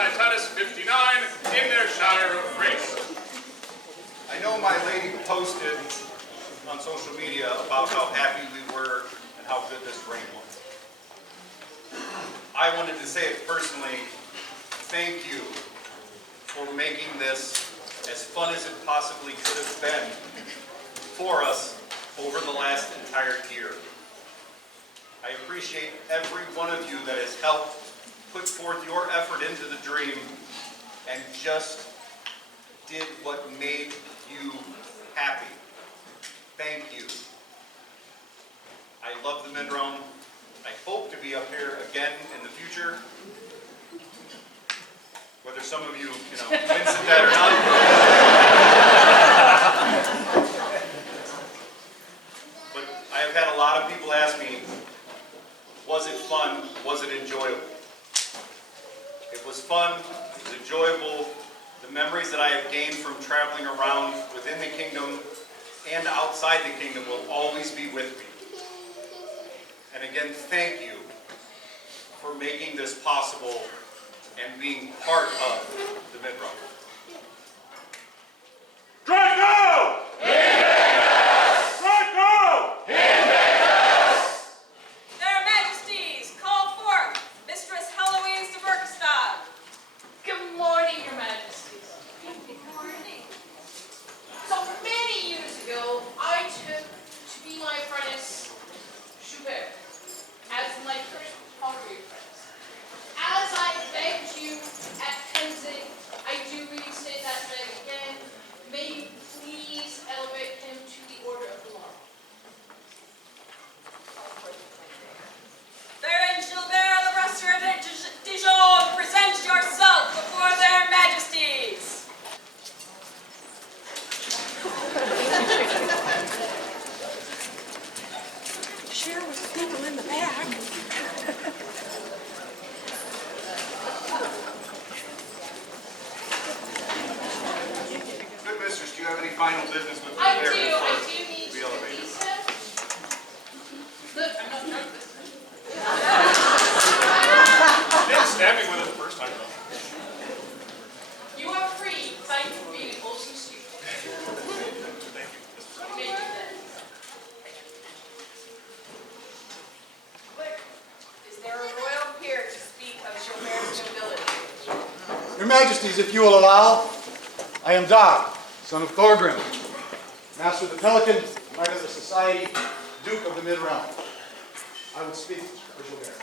Unitatis 59 in their shire of grace. I know my lady posted on social media about how happy we were and how good this rain was. I wanted to say it personally, thank you for making this as fun as it possibly could have been for us over the last entire year. I appreciate every one of you that has helped put forth your effort into the dream and just did what made you happy. Thank you. I love the mid-round. I hope to be up here again in the future. Whether some of you, wince at that or not. But I have had a lot of people ask me, was it fun? Was it enjoyable? It was fun. It was enjoyable. The memories that I have gained from traveling around within the kingdom and outside the kingdom will always be with me. And again, thank you for making this possible and being part of the mid-run. Draco! Draco! Their Majesties, call forth Mistress Heloise de Berkestad. Good morning, Your Majesties. Good morning. So many years ago, I took to be my apprentice, Gilebert, as my first pottery apprentice. As I begged you at Danzig, I do restate that beg again. May you please elevate him to the order of the Laurel. Baron Gilebert, the braceeur de Dijon, present yourself before their Majesties. Share with the people in the back. Good mistress, do you have any final business with the I mayor do before need we to elevate release him? him. Look, I'm not drunk this time. You didn't stab me with it the first time, though. You are free. Thank you for being an old student. Thank you. You may do that. Is there a royal peer to speak of Gilbert's nobility? Your Majesties, if you will allow, I am Argh, son of Thorgrim, Master of the Pelican, Knight of the Society, Duke of the Mid-Realm. I will speak for Gilebert.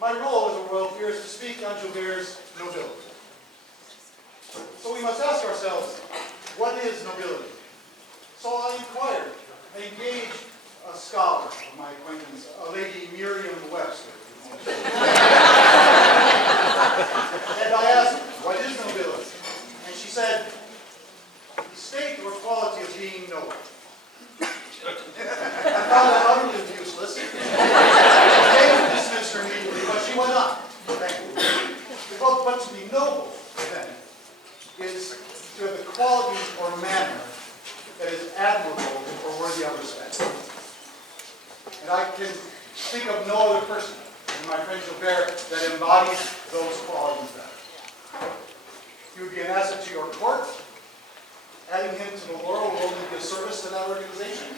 My role as a royal peer is to speak on Gilbert's nobility. So we must ask ourselves, what is nobility? So I inquired and engaged a scholar of my acquaintance, a lady Miriam Webster. And I asked, what is nobility? And she said, the state or quality of being noble. I found that utterly useless. They dismissed her immediately, but she went on. But to be noble, then, is to have the quality or manner that is admirable or worthy of respect. And I can think of no other person than my friend Gilebert that embodies those qualities better. He would be an asset to your court. Adding him to the Laurel will only be a service to that organization.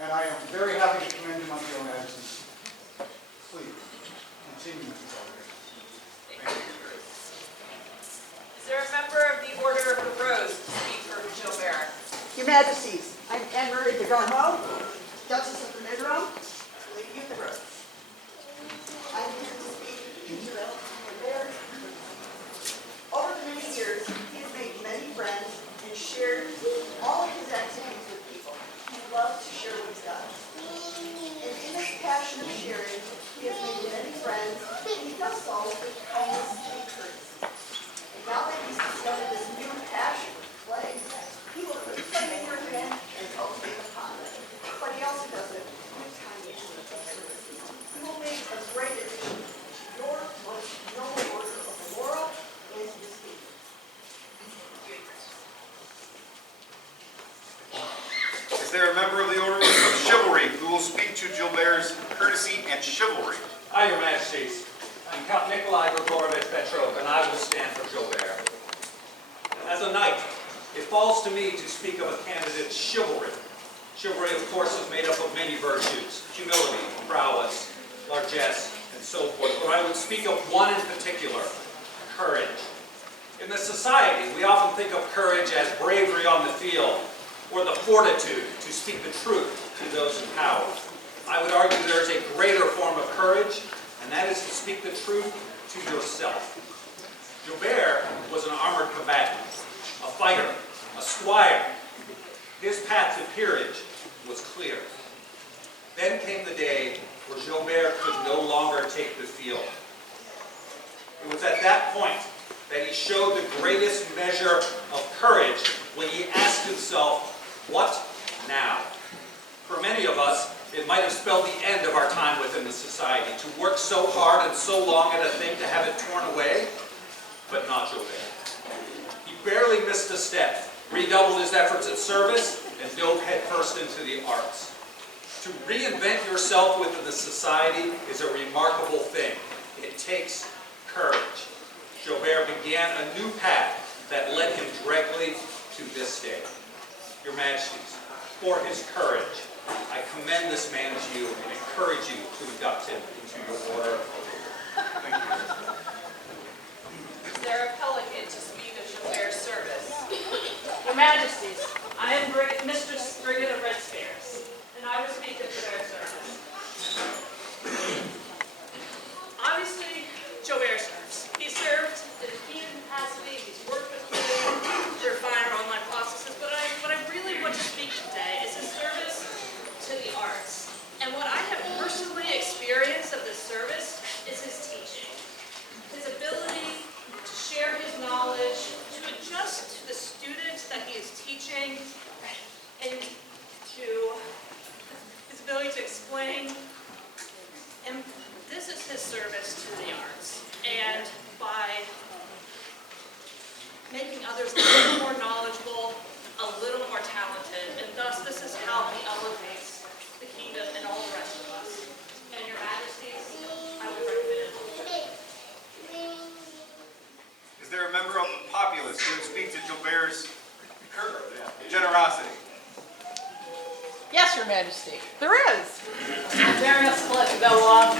And I am very happy to commend him unto your Majesties. Please, continue with the celebration. Is there a member of the Order of the Rose to speak for Gilebert? Your Majesties, I'm Emmeline de Garmo, Duchess of the Mid-Realm, Lady of the Rose. I'm here to speak to Gilebert. Over the many years, he has made many friends and shared all of his activities with people. He loves to share what he's done. And in this passion of sharing, he has made many friends, and he does so with kindness and courtesy. And now that he's discovered this new passion for play, he will put play in your hand and cultivate upon it. But he also does it with kindness and service. He will make a great addition to your most noble order of the Laurel and to this kingdom. Is there a member of the Order of Chivalry who will speak to Gilbert's courtesy and chivalry? Hi, Your Majesties. I'm Count Nikolai Grigorovich Petrov, and I will stand for Gilebert. As a knight, it falls to me to speak of a candidate's chivalry. Chivalry, of course, is made up of many virtues: humility, prowess, largesse, and so forth. But I would speak of one in particular: courage. In this society, we often think of courage as bravery on the field, or the fortitude to speak the truth to those in power. I would argue there is a greater form of courage, and that is to speak the truth to yourself. Gilebert was an armored combatant, a fighter, a squire. His path to peerage was clear. Then came the day where Gilebert could no longer take the field. It was at that point that he showed the greatest measure of courage when he asked himself, what now? For many of us, it might have spelled the end of our time within the society, to work so hard and so long at a thing to have it torn away, but not Gilebert. He barely missed a step, redoubled his efforts at service, and dove headfirst into the arts. To reinvent yourself within the society is a remarkable thing. It takes courage. Gilebert began a new path that led him directly to this day. Your Majesties, for his courage, I commend this man to you and encourage you to induct him into your order. Thank you. Is there a pelican to speak of Gilbert's service? Your Majesties, I am Mistress Frigate of Red Spears, and I will speak of Gilbert's service. Obviously, Gilbert serves. He served in a keen capacity, he's worked with me to refine our online processes, but what I really want to speak today is his service to the arts. And what I have personally experienced of this service is his teaching. His ability to share his knowledge, to adjust to the students that he is teaching, and to his ability to explain. And this is his service to the arts. And by making others a little more knowledgeable, a little more talented, and thus this is how he elevates the kingdom and all the rest of us. And Your Majesties, I would recommend it. Is there a member of the populace who would speak to Gilbert's generosity? Yes, Your Majesty. There is. Baroness Colette Bellois.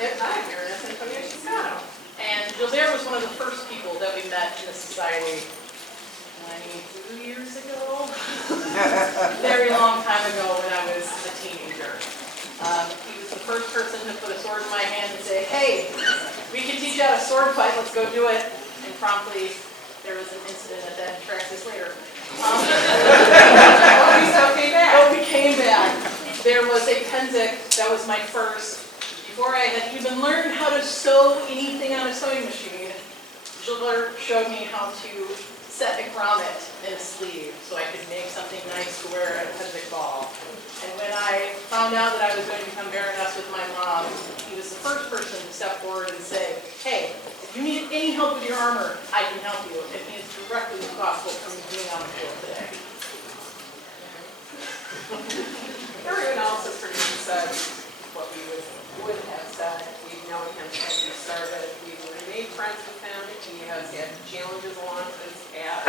I'm Baroness Antonia Chiscano. And Gilbert was one of the first people that we met in the society 92 years ago. Very long time ago when I was a teenager. He was the first person to put a sword in my hand and say, hey, we can teach you how to sword fight, let's go do it. And promptly, there was an incident at that Traxxas later. But we still came back. But we came back. There was a Penzic, that was my first. Before I had even learned how to sew anything on a sewing machine, Gilbert showed me how to set a grommet in a sleeve so I could make something nice to wear at a Penzic ball. And when I found out that I was going to become Baroness with my mom, he was the first person to step forward and say, hey, if you need any help with your armor, I can help you. And he is directly responsible for me being on the field today. Everyone else has pretty much said what we would have said. We've known him since we started. We've remained friends with him. He has had challenges along his path,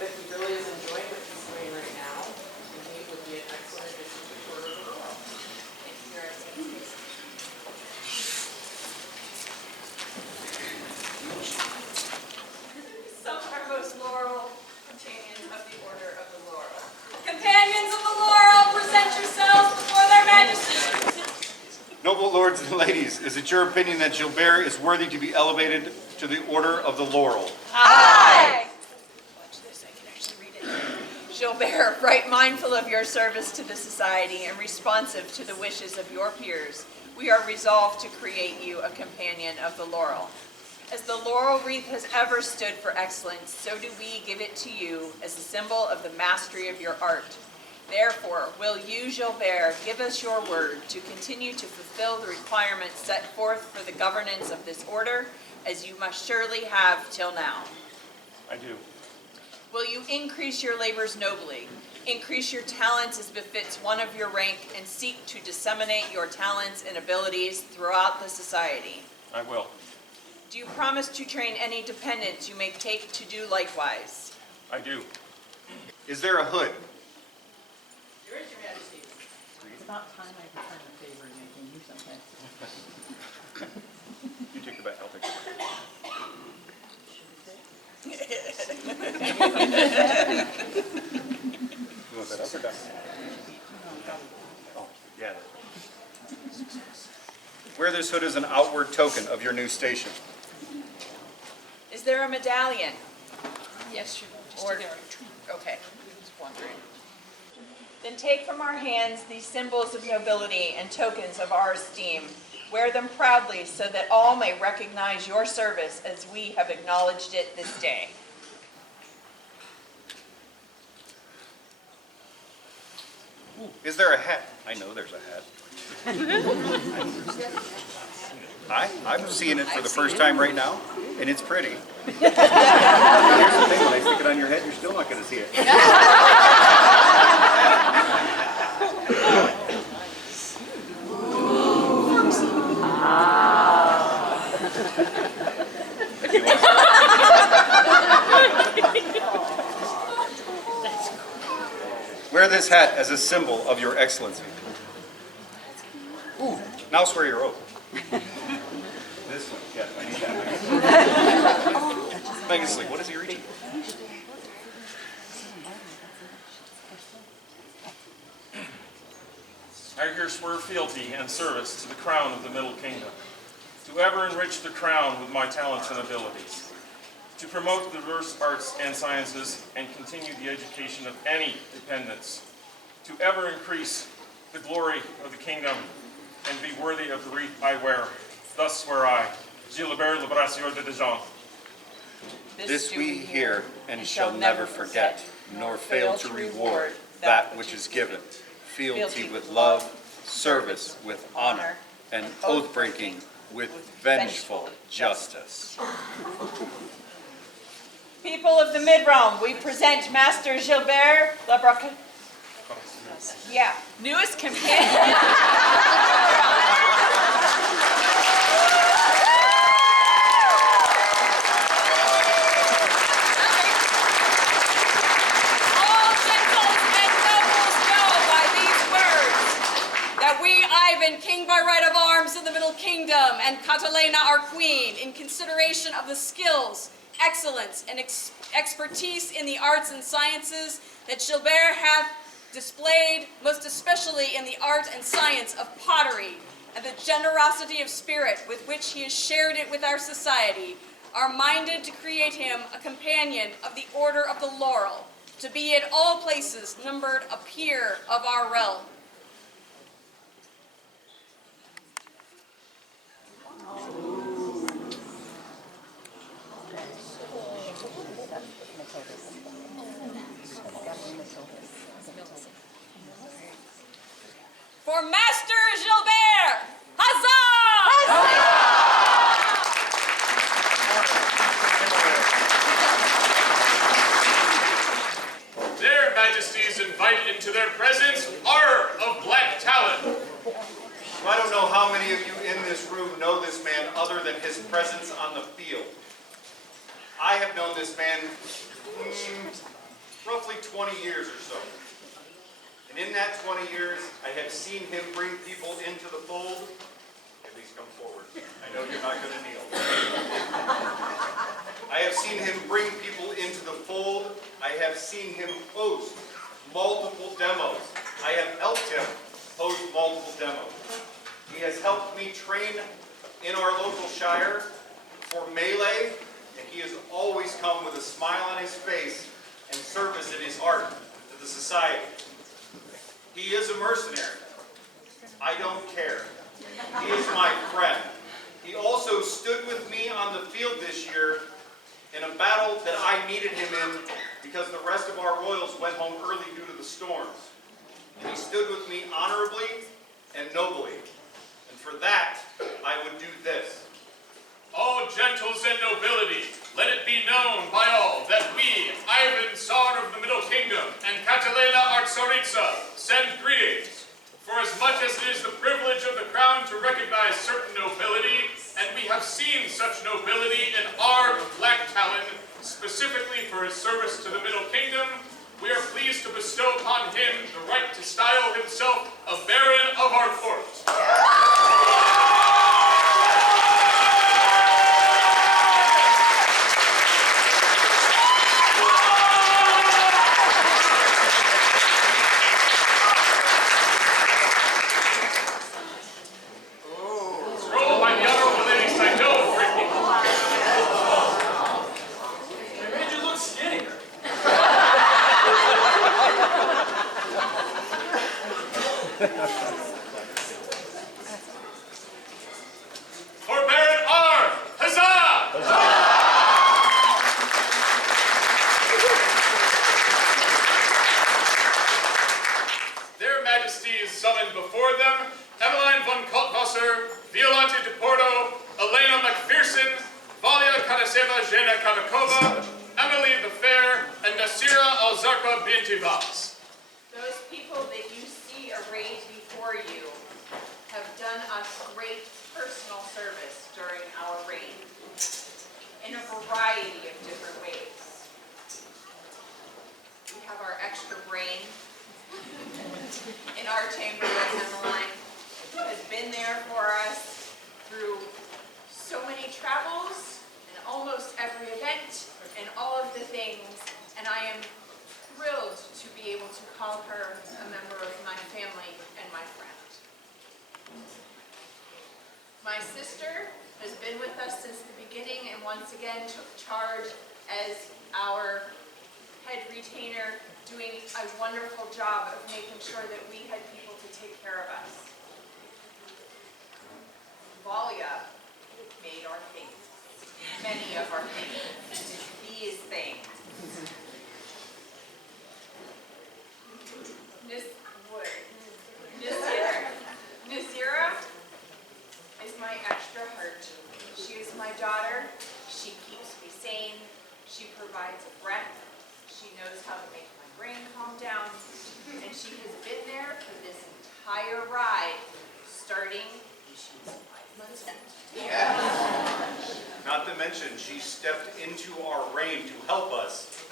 but he really is enjoying what he's doing right now. And he would be an excellent addition to the Order of the Laurel. Thank you, Your Excellency. Some are most Laurel, companions of the Order of the Laurel. Companions of the Laurel, present yourselves before their majesties. Noble lords and ladies, is it your opinion that Gilebert is worthy to be elevated to the Order of the Laurel? Aye! Watch this, I can actually read it. Gilebert, right mindful of your service to the society and responsive to the wishes of your peers, we are resolved to create you a companion of the Laurel. As the laurel wreath has ever stood for excellence, so do we give it to you as a symbol of the mastery of your art. Therefore, will you, Gilebert, give us your word to continue to fulfill the requirements set forth for the governance of this order, as you must surely have till now? I do. Will you increase your labors nobly, increase your talents as befits one of your rank, and seek to disseminate your talents and abilities throughout the society? I will. Do you promise to train any dependents you may take to do likewise? I do. Is there a hood? There is, Your Majesty. It's about time I return the favor and making you something. You take the back, I'll take the back. You want that up or down? Oh, yeah. Wear this hood as an outward token of your new station. Is there a medallion? Yes, Or, okay, just wondering. Then take from our hands these symbols of nobility and tokens of our esteem. Wear them proudly so that all may recognize your service as we have acknowledged it this day. Is there a hat? I know there's a hat. I'm seeing it for the first time right now, and it's pretty. Here's the thing, when I stick it on your head, you're still not going to see it. If you want. Wear this hat as a symbol of your excellency. Ooh, now swear your oath. This one, yes, I need that. Magnus, what is he reading? I here swear fealty and service to the crown of the Middle Kingdom, to ever enrich the crown with my talents and abilities, to promote the diverse arts and sciences and continue the education of any dependents, to ever increase the glory of the kingdom and be worthy of the wreath I wear. Thus swear I, Gilebert, le braceeur de Dijon. This we hear and shall never forget, nor fail to reward that which is given. Fealty with love, service with honor, and oath-breaking with vengeful justice. People of the Mid-Realm, we present Master Gilebert Labraca. Yeah, newest companion. Ivan, king by right of arms of the Middle Kingdom, and Catalina, our queen, in consideration of the skills, excellence, and expertise in the arts and sciences that Gilebert hath displayed, most especially in the art and science of pottery, and the generosity of spirit with which he has shared it with our society, are minded to create him a companion of the Order of the Laurel, to be at all places numbered a peer of our realm. For Master Gilebert! Huzzah! Their Majesties invited into their presence Argh of Black Talon. I don't know how many of you in this room know this man other than his presence on the field. I have known this man roughly 20 years or so. And in that 20 years, I have seen him bring people into the fold. At least come forward. I know you're not going to kneel. I have seen him bring people into the fold. I have seen him host multiple demos. I have helped him host multiple demos. He has helped me train in our local shire for melee, and he has always come with a smile on his face and service in his heart to the society. He is a mercenary. I don't care. He is my friend. He also stood with me on the field this year in a battle that I needed him in because the rest of our royals went home early due to the storms. And he stood with me honorably and nobly. And for that, I would do this. All gentles and nobility, let it be known by all that we, Ivan, specifically for his service to the Middle Kingdom, we are pleased to bestow upon him the right to style himself a Baron of our court. Scroll by the honorable lady Saito, Friedrich. They made you look skinnier. For Baron Argh! Huzzah! Their Majesties summoned before them Emmeline von Kaltwasser, Violante de Porto, Elena Macpherson, Valia Kadaseva Zhena Kadakova, Emily the Fair, and Nasira Alzarka Bintivas. Those people that you see arrayed before you have done us great personal service during our reign in a variety of different ways. We have our extra brain in our chamberlain Emmeline, who has been there for us through so many travels and almost every event and all of the things, and I am thrilled to be able to call her a member of my family and my friend. My sister has been with us since the beginning and once again took charge as our head retainer, doing a wonderful job of making sure that we had people to take care of us. Valia made our things, many of our things, these things. Nasira is my extra heart. She is my daughter. She keeps me sane. She provides a breath. She knows how to make my brain calm down. And she has been there for this entire ride, starting when she was 5 months old. Not to mention, she stepped into our reign to help us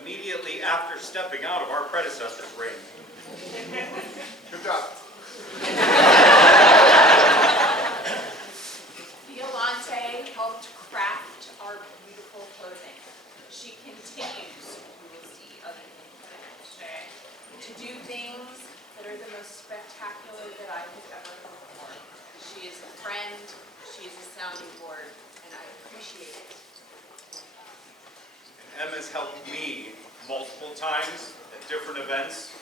immediately after stepping out of our predecessor's reign. Good job. Violante helped craft our beautiful clothing. She continues, you will see other things today, to do things that are the most spectacular that I have ever heard before. She is a friend, she is a sounding board, and I appreciate it. And Emma's helped me multiple times at different events.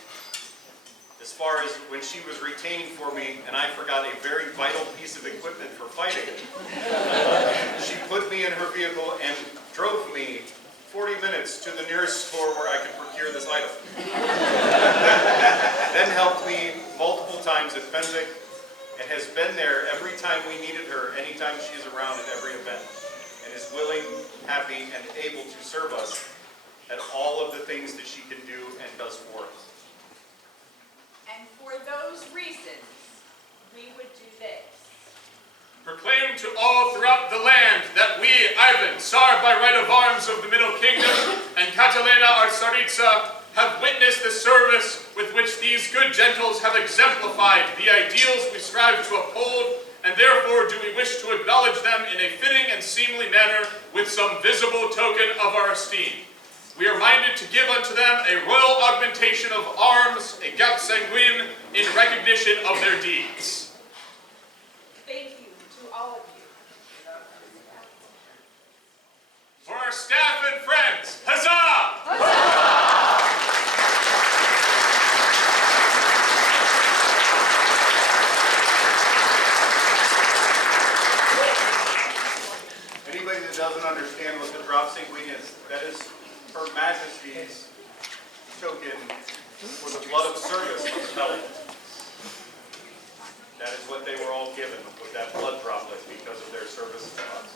As far as when she was retaining for me and I forgot a very vital piece of equipment for fighting, she put me in her vehicle and drove me 40 minutes to the nearest store where I could procure this item. Then helped me multiple times at Fendrich and has been there every time we needed her, anytime she is around at every event, and is willing, happy, and able to serve us at all of the things that she can do and does for us. And for those reasons, we would do this. Proclaim to all throughout the land that we, Ivan, Tsar by right of arms of the Middle Kingdom, and Catalina our Tsaritsa, have witnessed the service with which these good gentles have exemplified the ideals we strive to uphold, and therefore do we wish to acknowledge them in a fitting and seemly manner with some visible token of our esteem. We are minded to give unto them a royal augmentation of arms, a garde sanguine, in recognition of their deeds. Thank you to all of you. For our staff and friends, huzzah! Huzzah! Anybody that doesn't understand what the drop sanguine is, that is Her Majesty's token for the blood of service of the Talon. That is what they were all given, with that blood droplet, because of their service to us.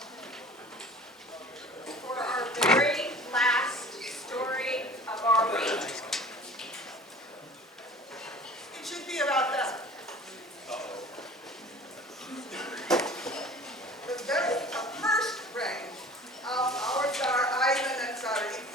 For our very last story of our reign. It should be about them. The first reign of our Tsar Ivan and Tsaritsa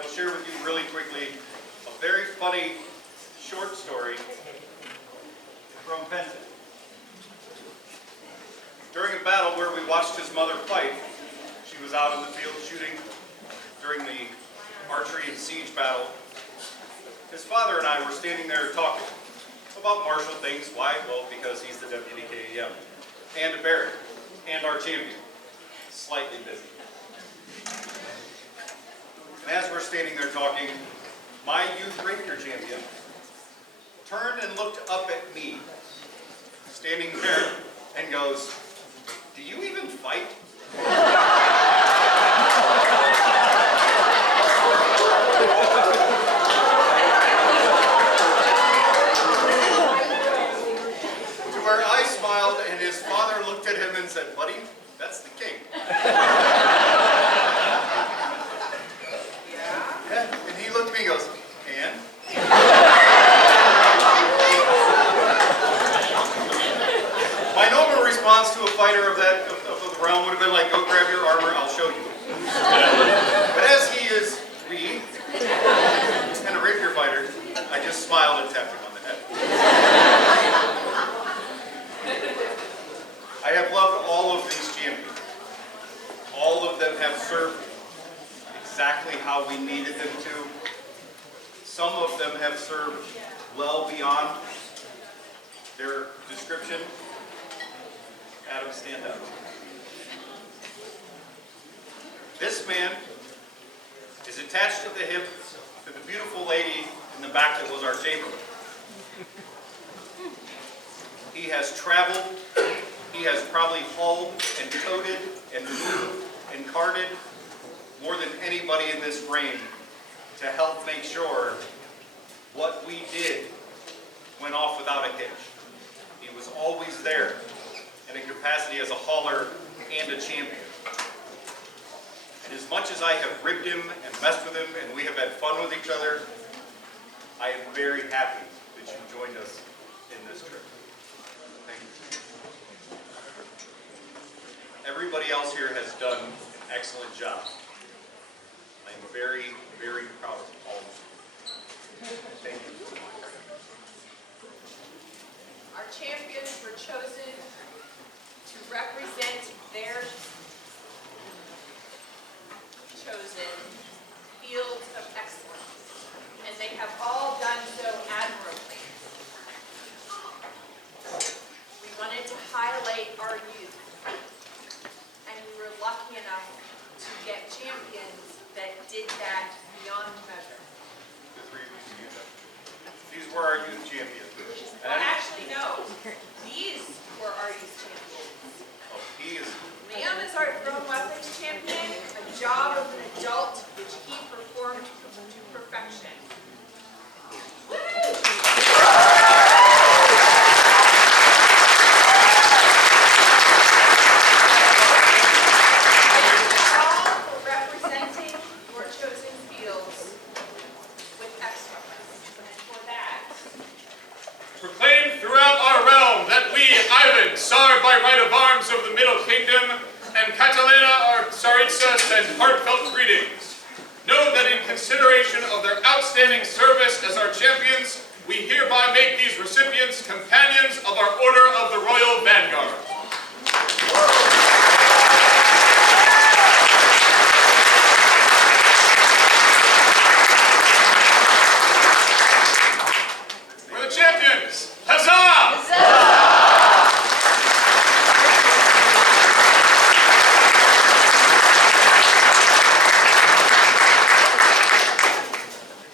will share with you really quickly a very funny short story from Penton. During a battle where we watched his mother fight, she was out in the field shooting during the archery and siege battle. His father and I were standing there talking about martial things. Why? Well, because he's the deputy KEM and a baron and our champion. Slightly busy. And as we're standing there talking, my youth rapier champion turned and looked up at me, standing there, and goes, "Do you even fight?" To where I smiled, and his father looked at him and said, "Buddy, that's the king." Yeah, and he looked at me and goes, "And?" My normal response to a fighter of the realm would have been like, "Go grab your armor, I'll show you." But as he is me and a rapier fighter, I just smiled and tapped him on the head. I have loved all of these champions. All of them have served exactly how we needed them to. Some of them have served well beyond their description. Adam, stand up. This man is attached to the hip to the beautiful lady in the back that was our chamberlain. He has traveled. He has probably hauled and toted and moved and carted more than anybody in this reign to help make sure what we did went off without a hitch. He was always there in a capacity as a hauler and a champion. And as much as I have ribbed him and messed with him and we have had fun with each other, I am very happy that you joined us in this trip. Thank you. Everybody else here has done an excellent job. I am very, very proud of all of you. Thank you. Our champions were chosen to represent their chosen fields of excellence, and they have all done so admirably. We wanted to highlight our youth, and we were lucky enough to get champions that did that beyond measure. The three of you did that. These were our youth champions. Well, actually, no. These were our youth champions. Oh, he is. Liam is our thrown weapons champion, a job of an adult which he performed to perfection. All for representing your chosen fields with excellence. And for that, Proclaim throughout our realm that we, Ivan, Tsar by right of arms of the Middle Kingdom, and Catalina, our Tsaritsa, send heartfelt greetings. Know that in consideration of their outstanding service as our champions, we hereby make these recipients companions of our Order of the Royal Vanguard. We're the champions! Huzzah!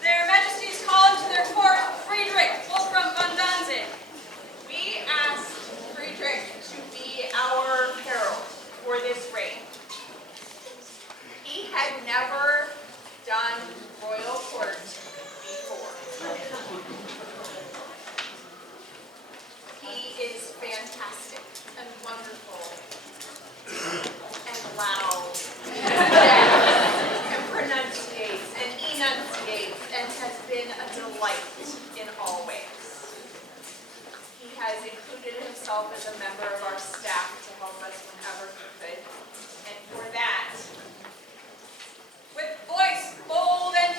Their Majesties call into their court Friedrich, Wolferam von Danzig. we asked Friedrich to be our herald for this reign. He had never done royal court before. He is fantastic and wonderful and loud and pronunciates and enunciates and has been a delight in all ways. He has included himself as a member of our staff to help us whenever he could. And for that, With voice bold and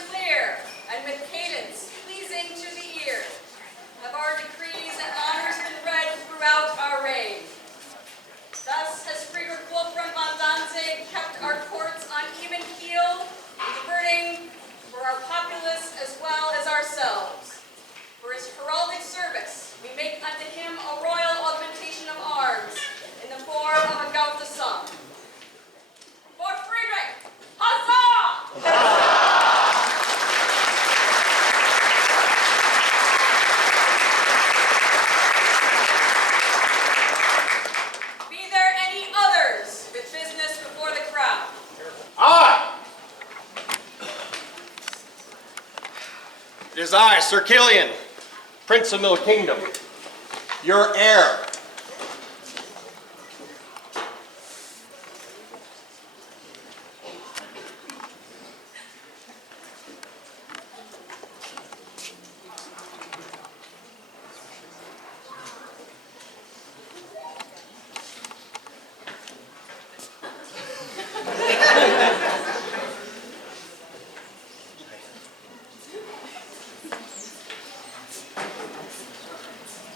make unto him a royal augmentation of arms in the form of a Kaltwasser. For Friedrich, huzzah! Be there any others with business before the crowd? Aye! It is I, Sir Kilian, Prince of Middle Kingdom, your heir.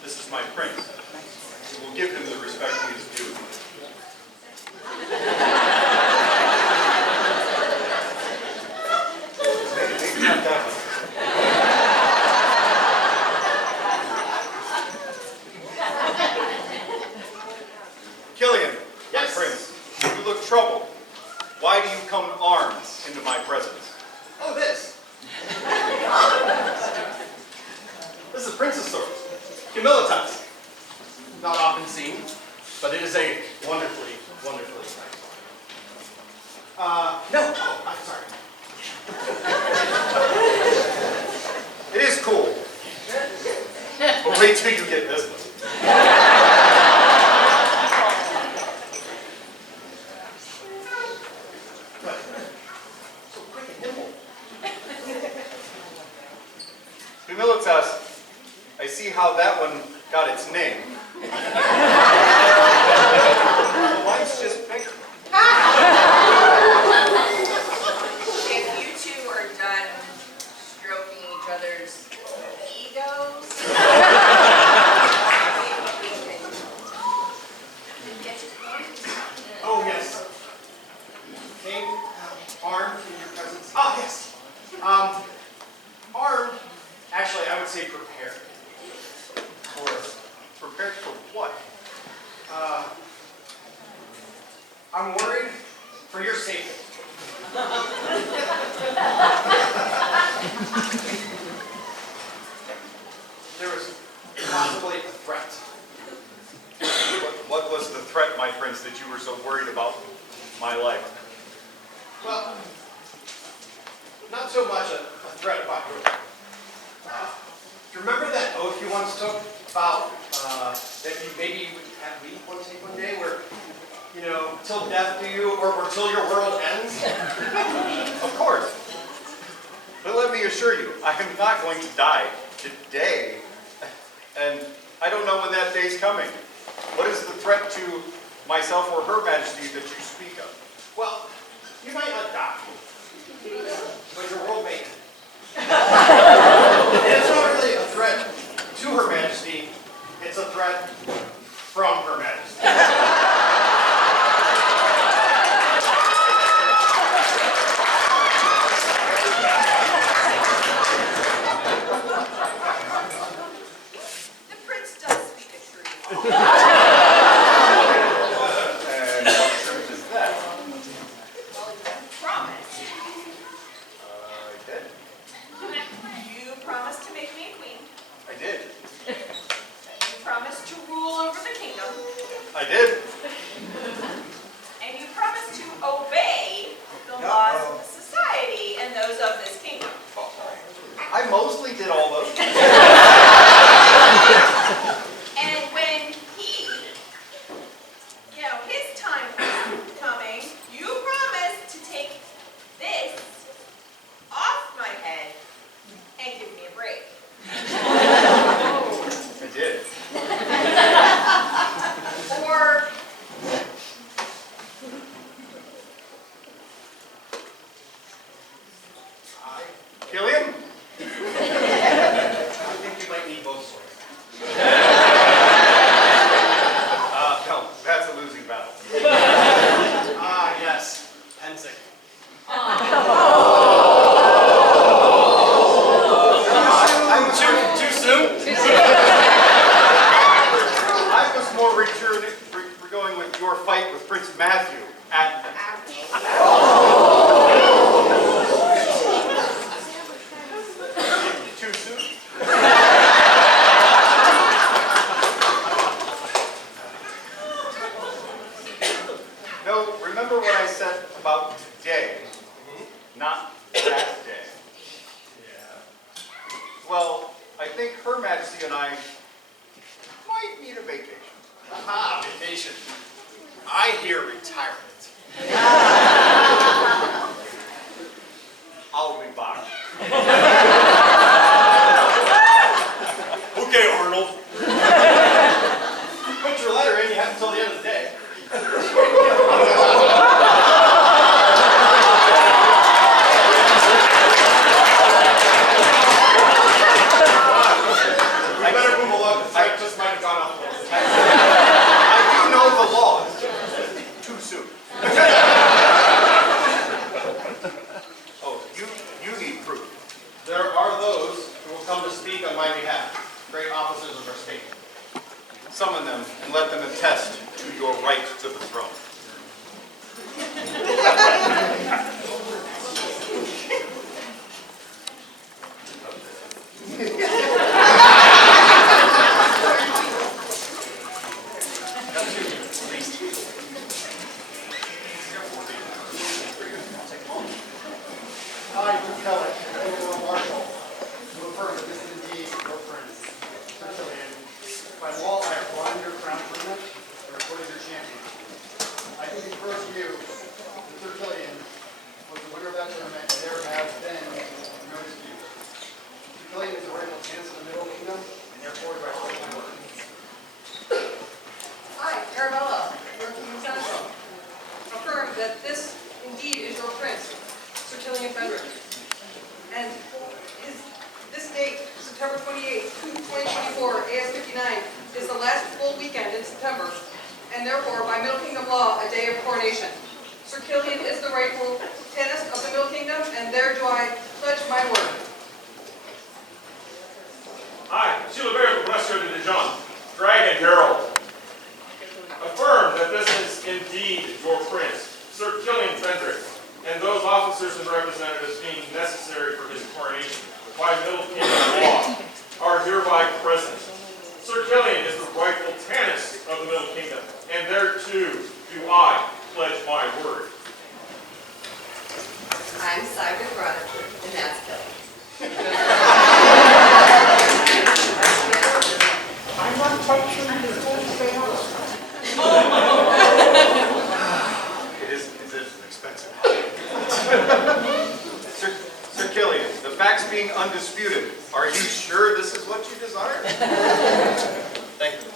This is my prince. We will give him the respect he is due. Kilian, my prince, you look troubled. Why do you come armed into my presence? Oh, this. This is a prince's sword. Humilitas. Not often seen, but it is a wonderfully, wonderfully nice sword. No. Oh, I'm sorry. It is cool. But wait till you get this one. So quick and nimble. Humilitas, I see how that one got its name. Mine's just bigger. If you two are done stroking each other's egos, we can get to the point. Oh, yes. Came armed in your presence. Ah, yes. Armed, actually, I would say prepared. Prepared for what? I'm worried for your safety. There was possibly a threat. What was the threat, my prince, that you were so worried about my life? Well, not so much a threat about your life. Do you remember that oath you once took about that you maybe would have me one take one day where, you know, till death do you, or till your world ends? Of course. But let me assure you, I am not going to die today. And I don't know when that day's coming. What is the threat to myself or Her Majesty that you speak of? Well, you might not die, but your world may end. And it's not really a threat to Her Majesty, it's a threat from Her Majesty. The prince does speak a truth. And what truth is that? Promise. I did. You promised to make me a queen. I did. You promised to rule over the kingdom. I did. And you promised to obey the laws of the society and those of this kingdom. I mostly did all those. And when his time was coming, you promised to take this off my head and give me a break. I did. Or Kilian? I think you might need both swords. No, that's a losing battle. Ah, yes. Danzig. I'm too soon? Danzig and I might need a vacation. Aha, vacation. I hear retirement. I'll be back. Okay, Arnold. Put your letter in, you have until the end of the day. I better move along, the fight just might have gone off. I do know the laws. Too soon. Oh, you need proof. There are those who will come to speak on my behalf, great officers of our state. Summon them and let them attest to your right to the throne. I, Kilian, Kingdom Earl Marshall, do affirm that this is indeed your friend, Sir Kilian. By law, I have brought your crown tournament and recorded your champion. I can confirm to you that Sir Kilian was the winner of that tournament, and there has been no dispute. Sir Kilian is the rightful chance of the Middle Kingdom, and therefore do I hold my word. I, Arabella, your Kingdom Central, affirm that this indeed is your prince, Sir Kilian Fendrich. And this date, September 28, 2024, AS59, is the last full weekend in September, and therefore, by Middle Kingdom law, a day of coronation. Sir Kilian is the rightful tenant of the Middle Kingdom, and there do I pledge my word. I, Gilebert, the braceeur de Dijon, Dragon Herald, affirm that this is indeed your prince, Sir Kilian Fendrich, and those officers and representatives deemed necessary for his coronation by Middle Kingdom law are hereby present. Sir Kilian is the rightful Tanist of the Middle Kingdom, and thereto do I pledge my word. I'm Cybert Chronicler, and that's Kilian. I'm not touching the whole thing. It is an expensive Sir Kilian, the facts being undisputed, are you sure this is what you desire? Thank you.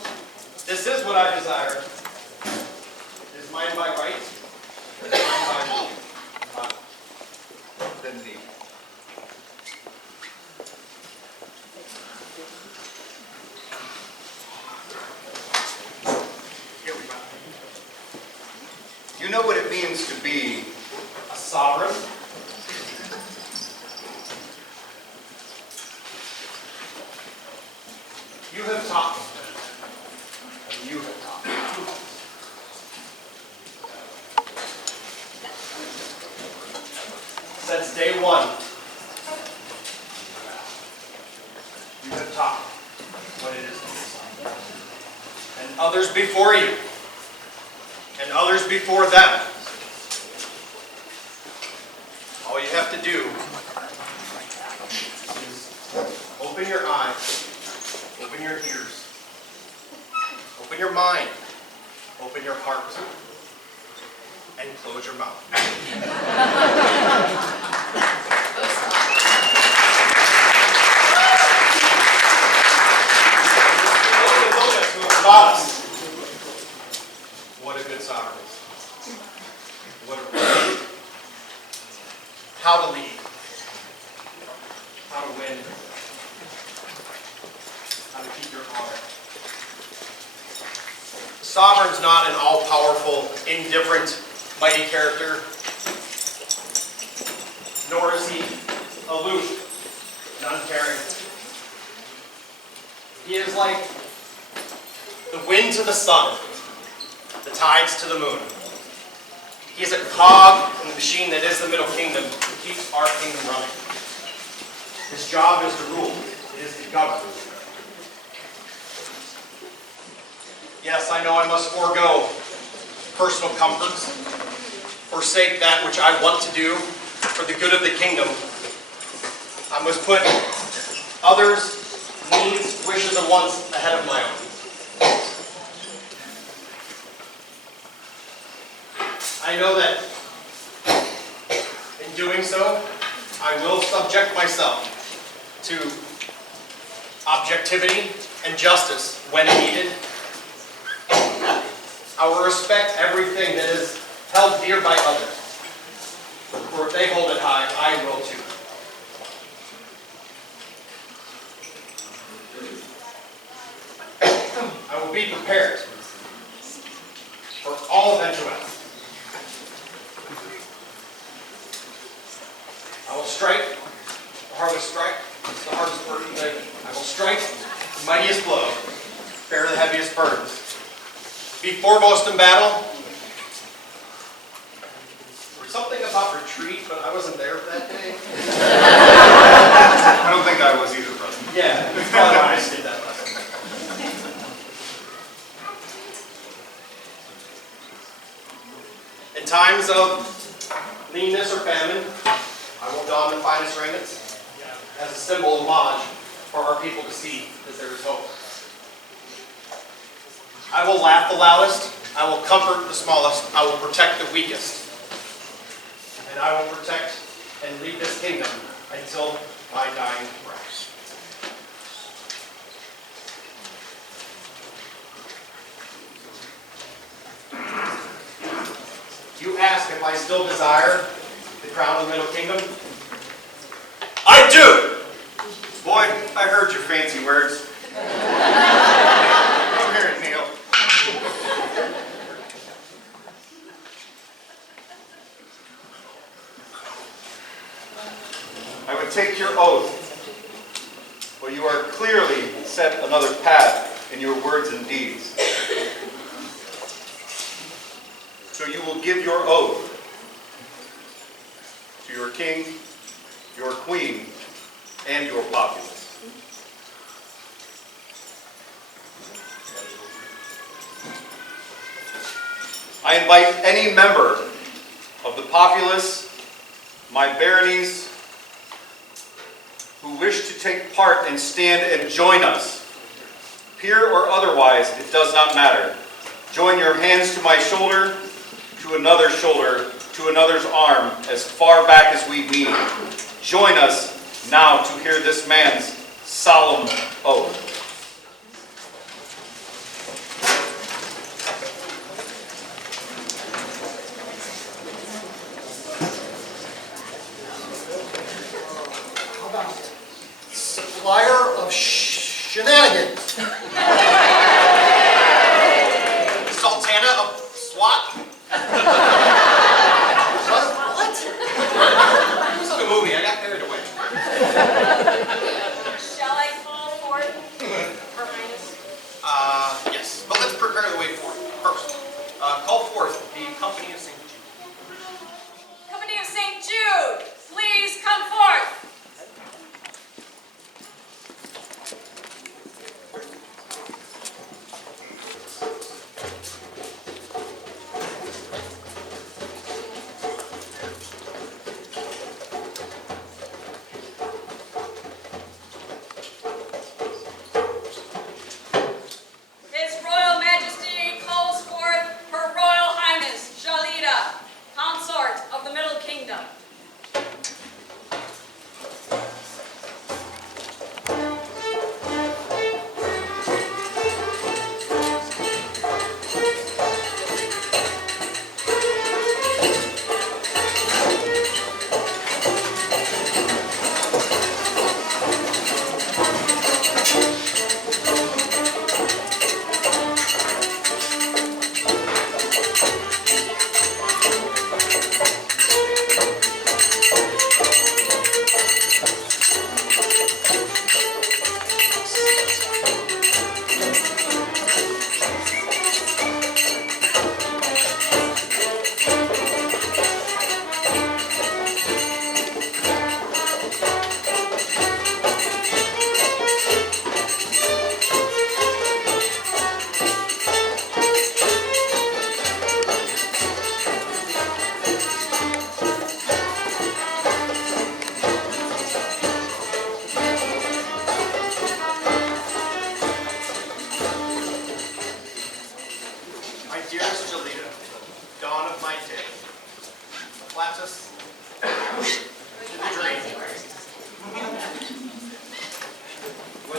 This is what I desire. It is mine by right. It is mine by law. Then the here we go. You know what it means to be A sovereign. You have taught me. And you have taught me. Since day one, you have taught me what it is to be a sovereign. And others before you. And others before them. All you have to do is open your eyes, open your ears, open your mind, open your heart, and close your mouth. Those who have taught us what a good sovereign is. What a how to lead, how to win, how to keep your honor. The sovereign's not an all-powerful, indifferent, mighty character, nor is he aloof and uncaring. He is like the wind to the sun, the tides to the moon. He is a cog in the machine that is the Middle Kingdom who keeps our kingdom running. His job is to rule. It is to govern. Yes, I know I must forego personal comforts, forsake that which I want to do for the good of the kingdom. I must put others' needs, wishes, and wants ahead of my own. I know that in doing so, I will subject myself to objectivity and justice when needed. I will respect everything that is held dear by others. For if they hold it high, I will too. I will be prepared for all eventualities. I will strike the hardest strike, the hardest burden. I will strike the mightiest blow, bear the heaviest burdens. Be foremost in battle. There's something about retreat, but I wasn't there for that day. I don't think I was either, brother. Yeah, that's probably why I did that last time. In times of leanness or famine, I will don the finest raiments as a symbol of homage for our people to see that there is hope. I will laugh the loudest, I will comfort the smallest, I will protect the weakest. And I will protect and lead this kingdom until my dying breath. You ask if I still desire the crown of the Middle Kingdom? I do! Boy, I heard your fancy words. Come here, Neil. I would take your oath, but you are clearly set another path in your words and deeds. So you will give your oath to your king, your queen, and your populace. I invite any member of the populace, my baronies, who wish to take part and stand and join us. Peer or otherwise, it does not matter. Join your hands to my shoulder, to another's shoulder, to another's arm, as far back as we need. Join us now to hear this man's solemn oath. Supplier of shenanigans. Sultana of SWAT? What? It was like a movie. I got carried away. Shall I call forth Her Highness? Yes. But let's prepare the way forward. First, call forth the Company of St. Jude. Company of St. Jude, please come forth.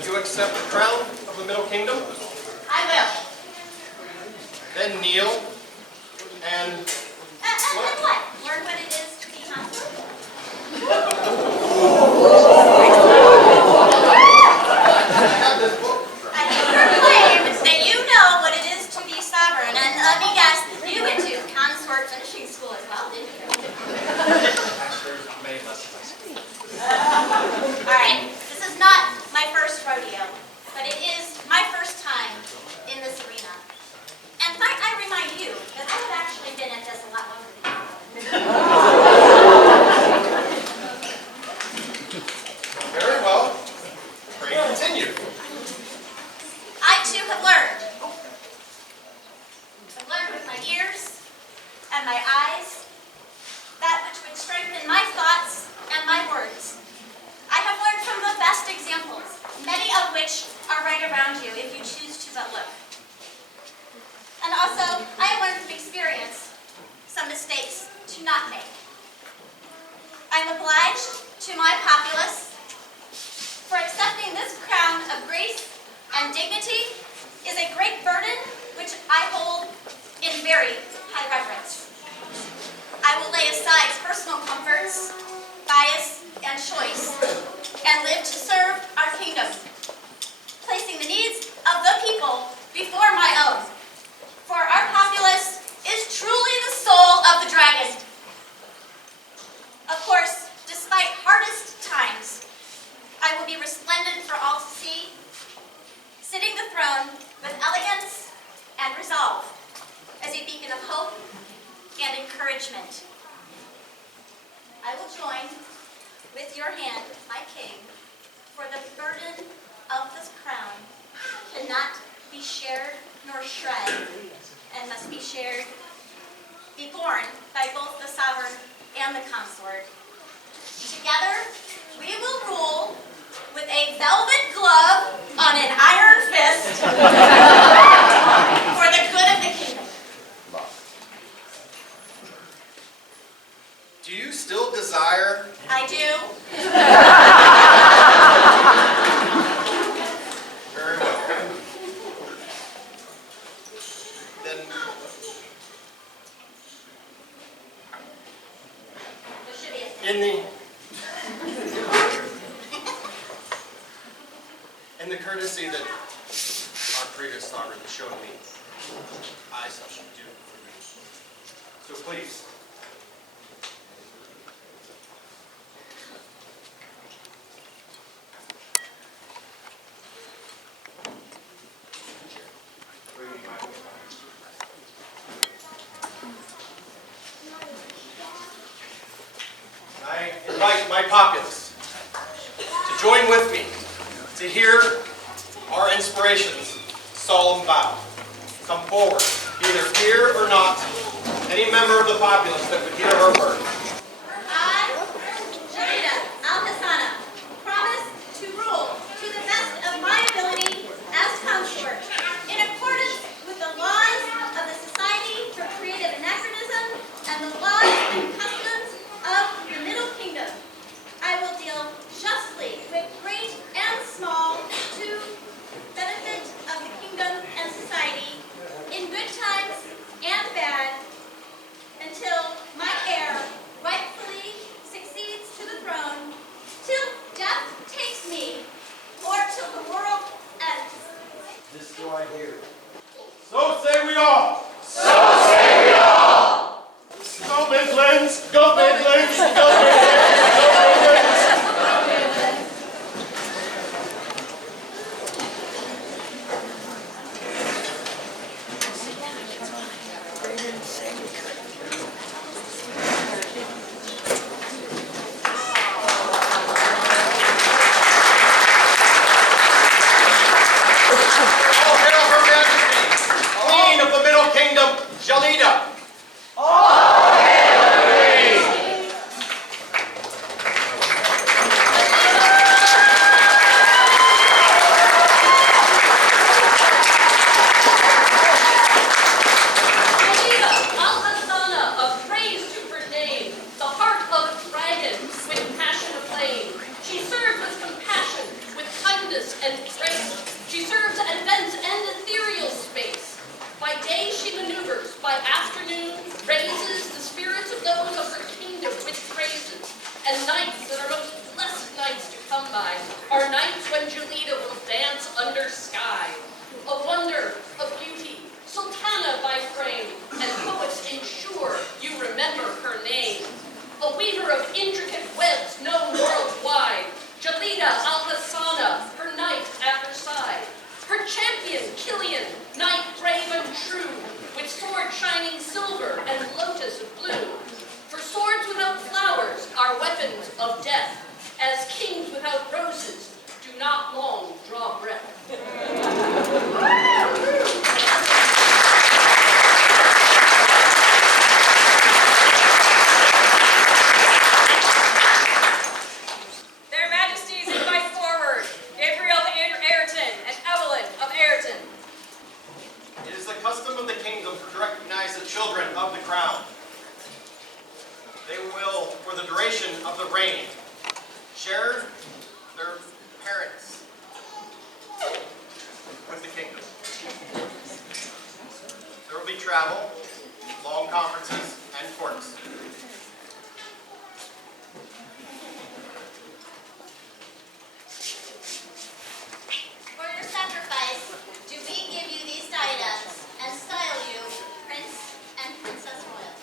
you accept the crown of the Middle Kingdom? I will. Then kneel and... And what? Learn what it is to be consort? I proclaim that you know what it is to be sovereign, and let me guess, you went to consort finishing school as well, didn't you? Alright, this is not my first rodeo, but it is my first time in this arena. And might I remind you that I have actually been at this a lot longer than you. Very well. Pray continue. I too have learned. I've learned with my ears and my eyes that which would strengthen my thoughts and my words. I have learned from the best examples, many of which are right around you if you choose to but look. And also, I have learned from experience some mistakes to not make. I'm obliged to my populace for accepting this crown of grace and dignity is a great burden which I hold in very high reverence. I will lay aside personal comforts, bias, and choice, and live to serve our kingdom, placing the needs of the people before my own. For our populace is truly the soul of the dragon. Of course, despite hardest times, I will be resplendent for all to see, sitting the throne with elegance and resolve as a beacon of hope and encouragement. I will join with your hand, my king, for the burden of this crown cannot be shared nor shred, and must be shared, be borne by both the sovereign and the consort. Together, we will rule with a velvet glove on an iron fist for the good of the kingdom. Do you still desire... I do. Very well. Then... There should be a in the courtesy that our previous sovereign has shown me, I shall do for you. So please. I invite my populace to join with me to hear our inspiration's solemn vow. Come forward, either here or not, any member of the populace that would hear her word. I, Jalida, promise to rule to the best of my ability as consort, in accordance with the laws of the Society for Creative Anachronism and the laws and customs of the Middle Kingdom. I will deal justly with great and small to benefit of the kingdom and society in good times and bad, until my heir rightfully succeeds to the throne, till death takes me, or till the world ends. This do I hear. So say we all. So say we all! Go Midlands! Go Midlands! Go Midlands! Go Midlands! All hail Her Majesty, Queen of the Middle Kingdom! princes and princes. She serves at events and ethereal space. By day she maneuvers, by afternoon raises the spirits of those of her kingdom with praises. And nights that are most blessed nights to come by are nights when Jalida will dance under sky. A wonder of beauty, sultana by frame, and poets ensure you remember her name. A weaver of intricate webs known worldwide, Jalida al-Hassana, her knight at her side. Her champion, Kilian, knight brave and true, with sword shining silver and lotus blue. For swords without flowers are weapons of death, as kings without roses do not long draw breath. Their Majesties invite forward Gabriel Ayrton and Emmeline of Ayrton. It is the custom of the kingdom to recognize the children of the crown. They will, for the duration of the reign, share their parents with the kingdom. There will be travel, long conferences, and courts. For your sacrifice, do we give you these diadems and style you Prince and Princess Royal?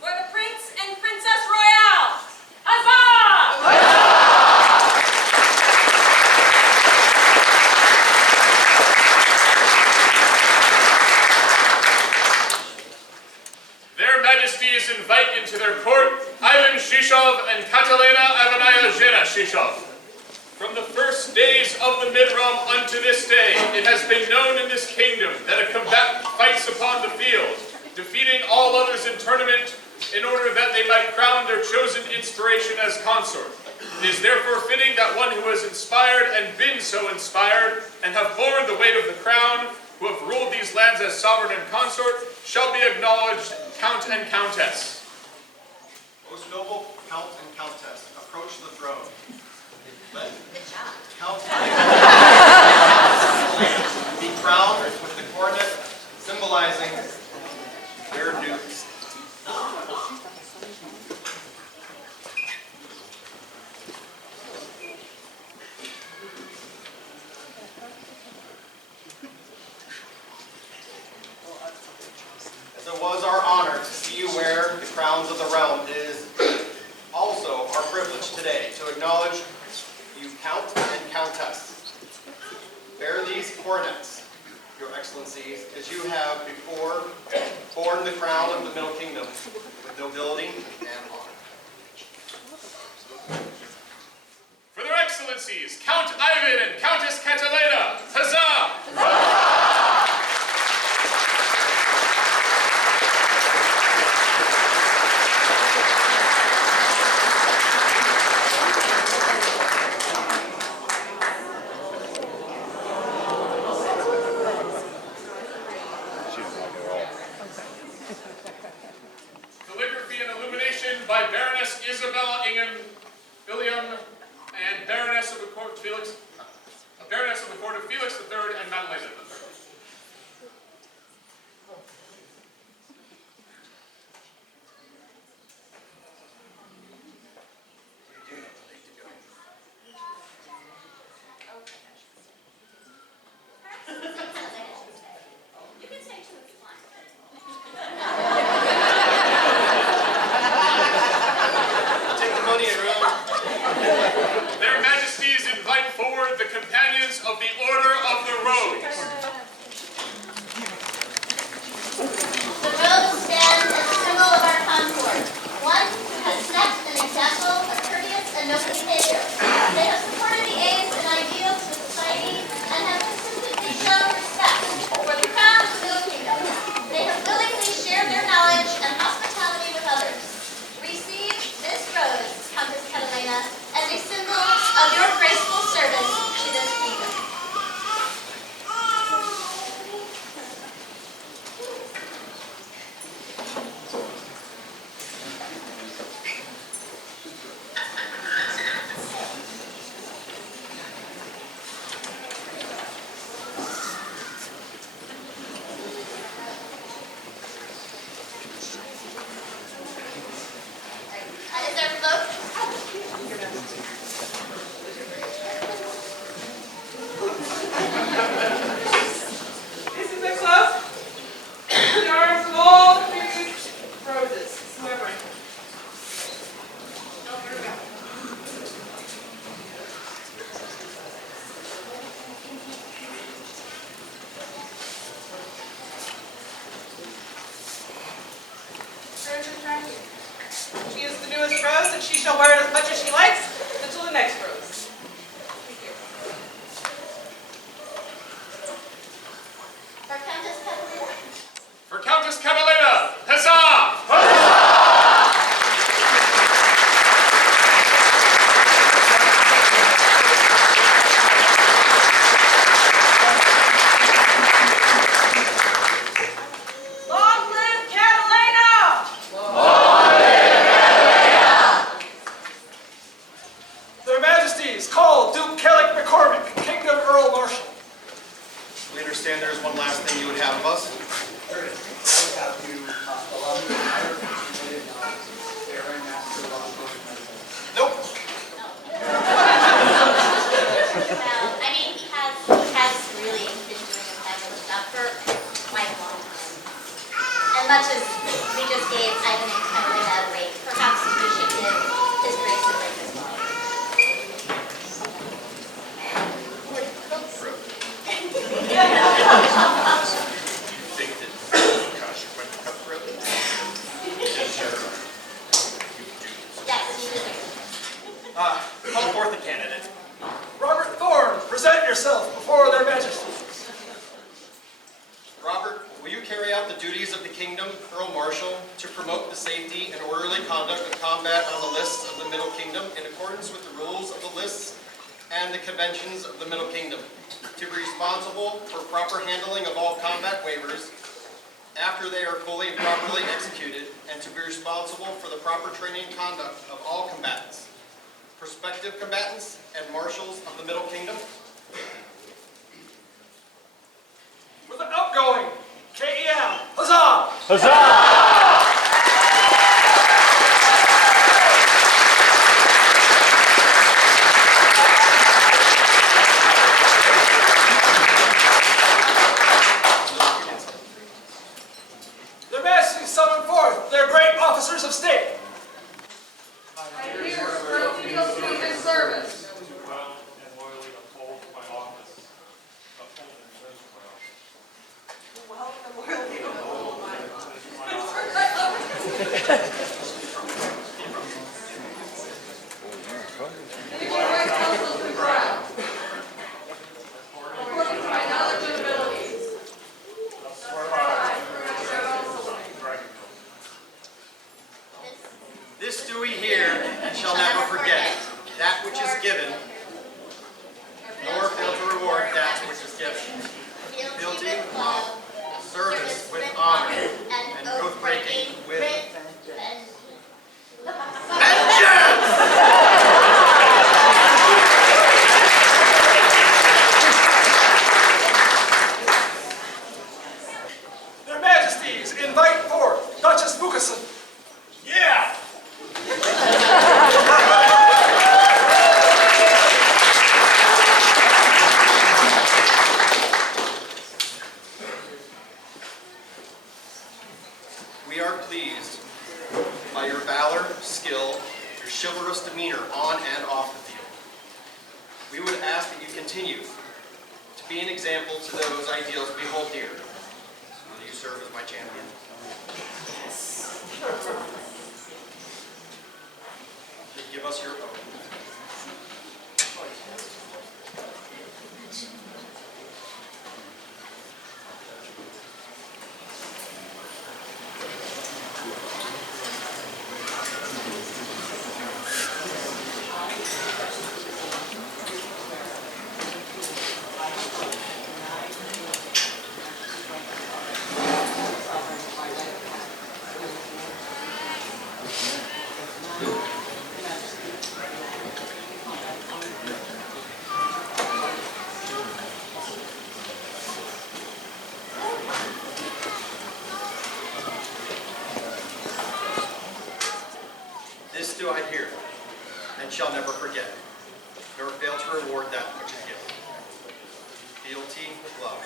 For the Prince and Princess Royale! Huzzah! Their Majesties invite into their court Ivan Shishov and Katalina Ivanaya Zhena Shishov. From the first days of the mid-realm unto this day, it has been known in this kingdom that a combatant fights upon the field, defeating all others in tournament in order that they might crown their chosen inspiration as consort. It is therefore fitting that one who has inspired and been so inspired and have borne the weight of the crown, who have ruled these lands as sovereign and consort, shall be acknowledged Count and Countess. Most noble Count and Countess, approach the throne. Let Count be crowned with the coronet symbolizing their dukes. As it was our honor to see you wear the crowns of the realm, it is also our privilege today to acknowledge you, Count and Countess. Bear these coronets, Your Excellencies, as you have before borne the crown of the Middle Kingdom with nobility and honor. For their Excellencies, Count Ivan and Countess Catalina, huzzah! Calligraphy and illumination by Baroness Isabella William and Baroness of the Court of Felix III and Madeleine III. You can say to the fly. Take the money and run. Their Majesties invite forward the companions of the Order of the Rose. She'll wear it as much as she likes until the next rose. Thank you. For Countess Catalina? For Countess Catalina, huzzah! Long live Catalina! Their Majesties, call Duke Kellic McCormick, Kingdom Earl Marshall. We understand there's one last thing you would have of us. There it is. I would have you allow me to hire Baron Master of Augmentations. Nope. Well, I mean, he has really been doing a fabulous job for quite a long time. And much as we just gave Ivan and Catalina a break, perhaps we should give his grace a break as well. Think that gosh, you went cutthroat? Yes, you deserve it. Call forth the candidate. Robert Thorne, present yourself before their Majesties. Robert, will you carry out the duties of the Kingdom Earl Marshall to promote the safety and orderly conduct of combat on the lists of the Middle Kingdom in accordance with the rules of the lists and the conventions of the Middle Kingdom, to be responsible for proper handling of all combat waivers after they are fully and properly executed, and to be responsible for the proper training and conduct of all combatants, prospective combatants, and marshals of the Middle Kingdom? For the outgoing, KEM, huzzah! Their Majesties summon forth their great officers of state. I hear for fealty and service. To well and loyally uphold my office. Uphold and defend my office. Well, and loyally uphold my Anyone right counsel to the crown. According to my knowledge and abilities. This do we hear, and shall never forget, that which is given, nor fail to reward that which is given. Fealty with love, Service with honor, and oath-breaking with vengeance. Their Majesties invite forth Duchess Mukason. Yeah! We are pleased by your valor, skill, your chivalrous demeanor on and off the field. We would ask that you continue to be an example to those ideals we hold dear. Will you serve as my champion? Give us your oath. This do I hear, and shall never forget, nor fail to reward that which is given. Fealty with love,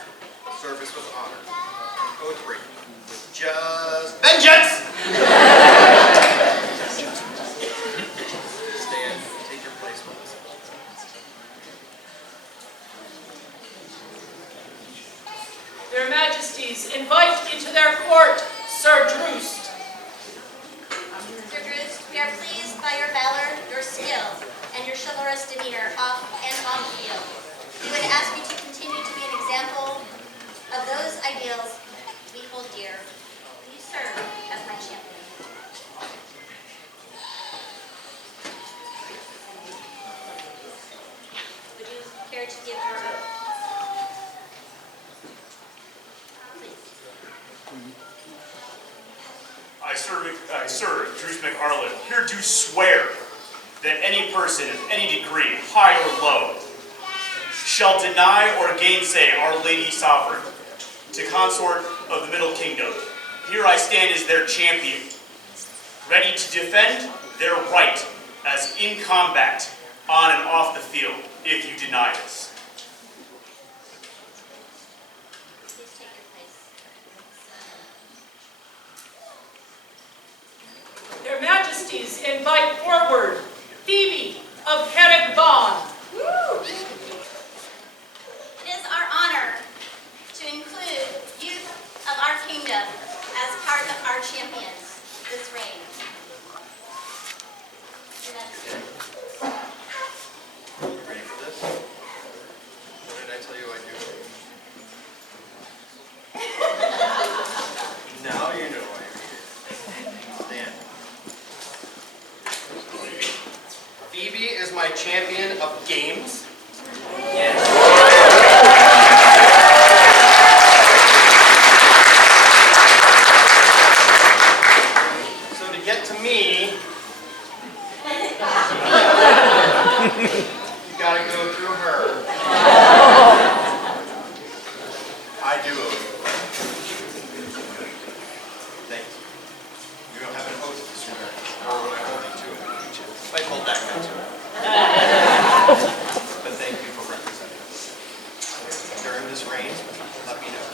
service with honor, and oath-breaking with just vengeance! Stand, take your place with us. Their Majesties invite into their court Sir Droost. Sir Druce, we are pleased by your valor, chivalrous demeanor off and on the field. We would ask you to continue to be an example of those ideals we hold dear. Will you serve as my champion? Would you care to give your oath? I, Sir Druce McArlen, here do swear that any person of any degree, high or low, shall deny or gainsay Our Lady Sovereign to consort of the Middle Kingdom. Here I stand as their champion, ready to defend their right as in combat, on and off the field, if you deny us. Their Majesties invite forward Phoebe of Herrick-Bon. It is our honor to include youth of our kingdom as part of our champions this reign. Ready for this? What did I tell you I'd do? Now you know why you're here. Stand. Phoebe is my champion of games. So to get to me, you gotta go through her. I do owe you. Thank you. You don't have an oath to swear, nor will I hold you to it. Might hold that guy to it. But thank you for representing us. During this reign, let me know.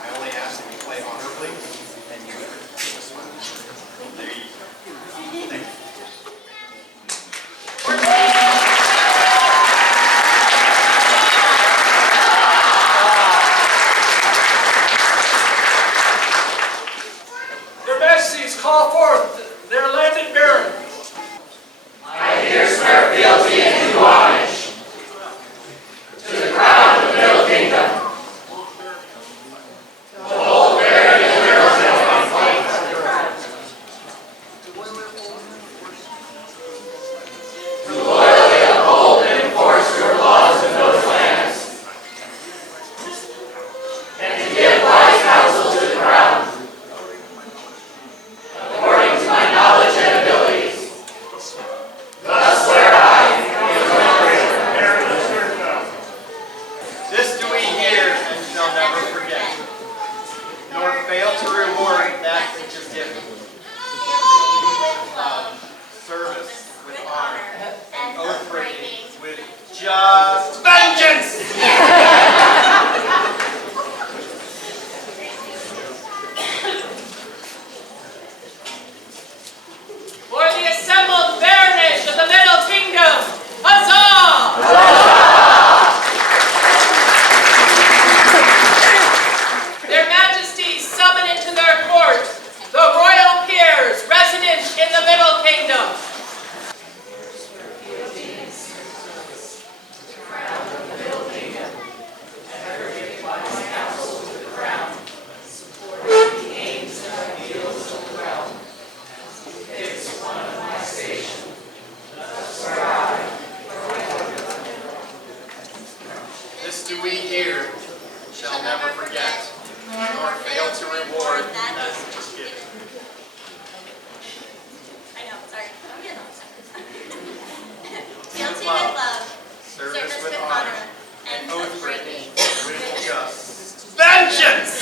I only ask that you play honorably, and you keep a smile. There you go. Thank you. Their Majesties call forth their landed baron. I here swear fealty and do homage to the crown of the Middle Kingdom, to hold bearing and leadership on fight, to loyally uphold and enforce your laws in those lands, and to give wise counsel to the crown, according to my knowledge and abilities. Thus swear I. This do we hear and shall never forget, nor fail to reward that which is given. Service with honor, and oath breaking with just vengeance! For the assembled baronage of the Middle Kingdom, huzzah! Their Majesties summon into their court the royal peers resident in the Middle Kingdom. This do we hear, shall never forget, nor fail to reward that which is given. I know, sorry. Fealty with love, Service with honor, honor, and oath breaking breaking with just vengeance!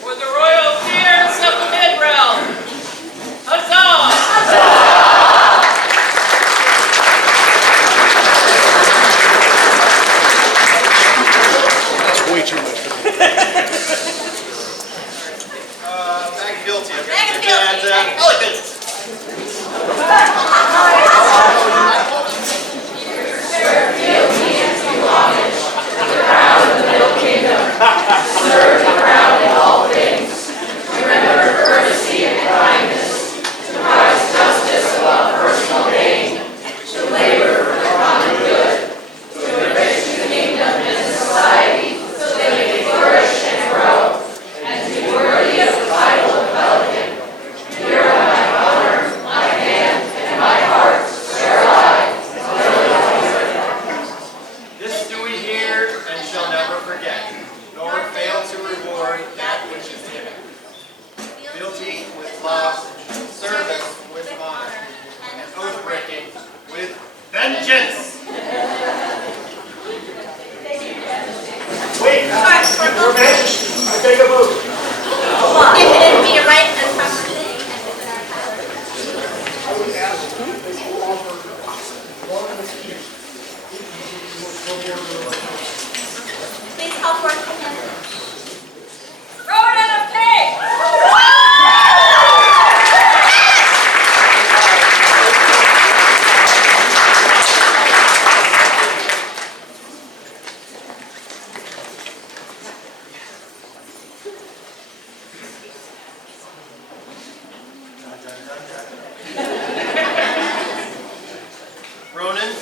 For the royal peers of the Mid-Realm, huzzah! That's way too much for me. Mag guilty. Mag guilty. And elegant. Ronan,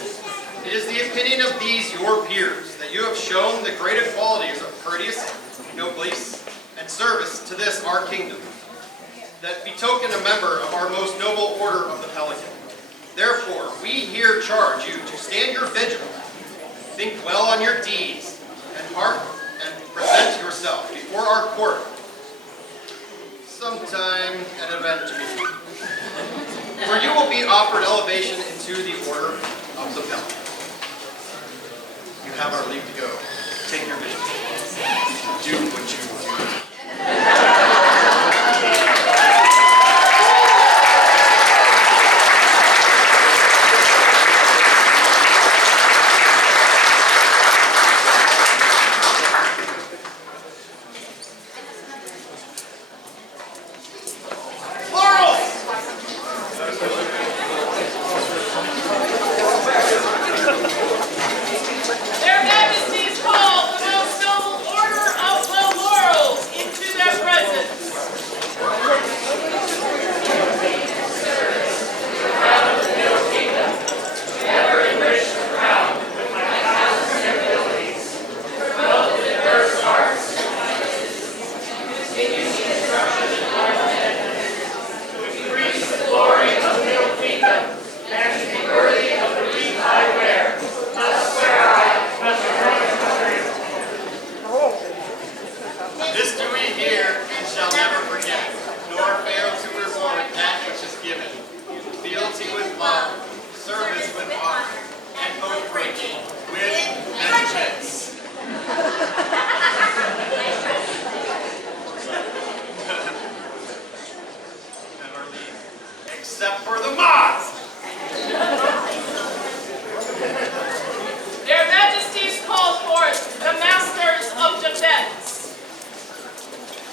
it is the opinion of these your peers that you have shown the greater qualities of courteous, noblesse, and service to this our kingdom, that betoken a member of our most noble order of the Pelican. Therefore, we here charge you to stand your vigil, think well on your deeds, and mark and present yourself before our court sometime an event to be, where you will be offered elevation into the order of the Pelican. You have our leave to go. Take your vision. Do what you do. Their Majesties call the most noble order of the Laurels into their presence. Never enrich the crown with my talents and abilities. Promote the diverse arts. Continue the instruction and learning. To increase the glory of the Middle Kingdom and to be worthy of the wreath I wear. Thus swear I, This do we hear and shall never forget, nor fail to reward that which is given. Fealty with love, service with honor, and oath breaking with vengeance. Never leave, except for the mods. Their Majesties call forth the Masters of Defense.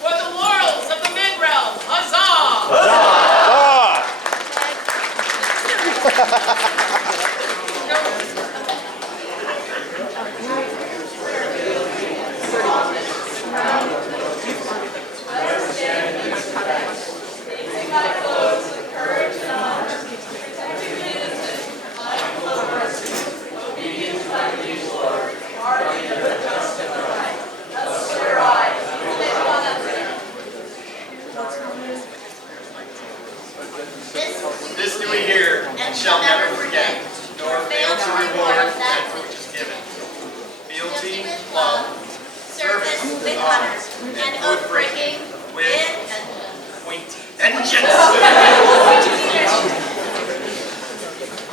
For the Laurels of the Mid-Realm, huzzah! This do we hear and shall never forget, nor fail to reward that which is given. Fealty, love, service with honor, and oath breaking with vengeance.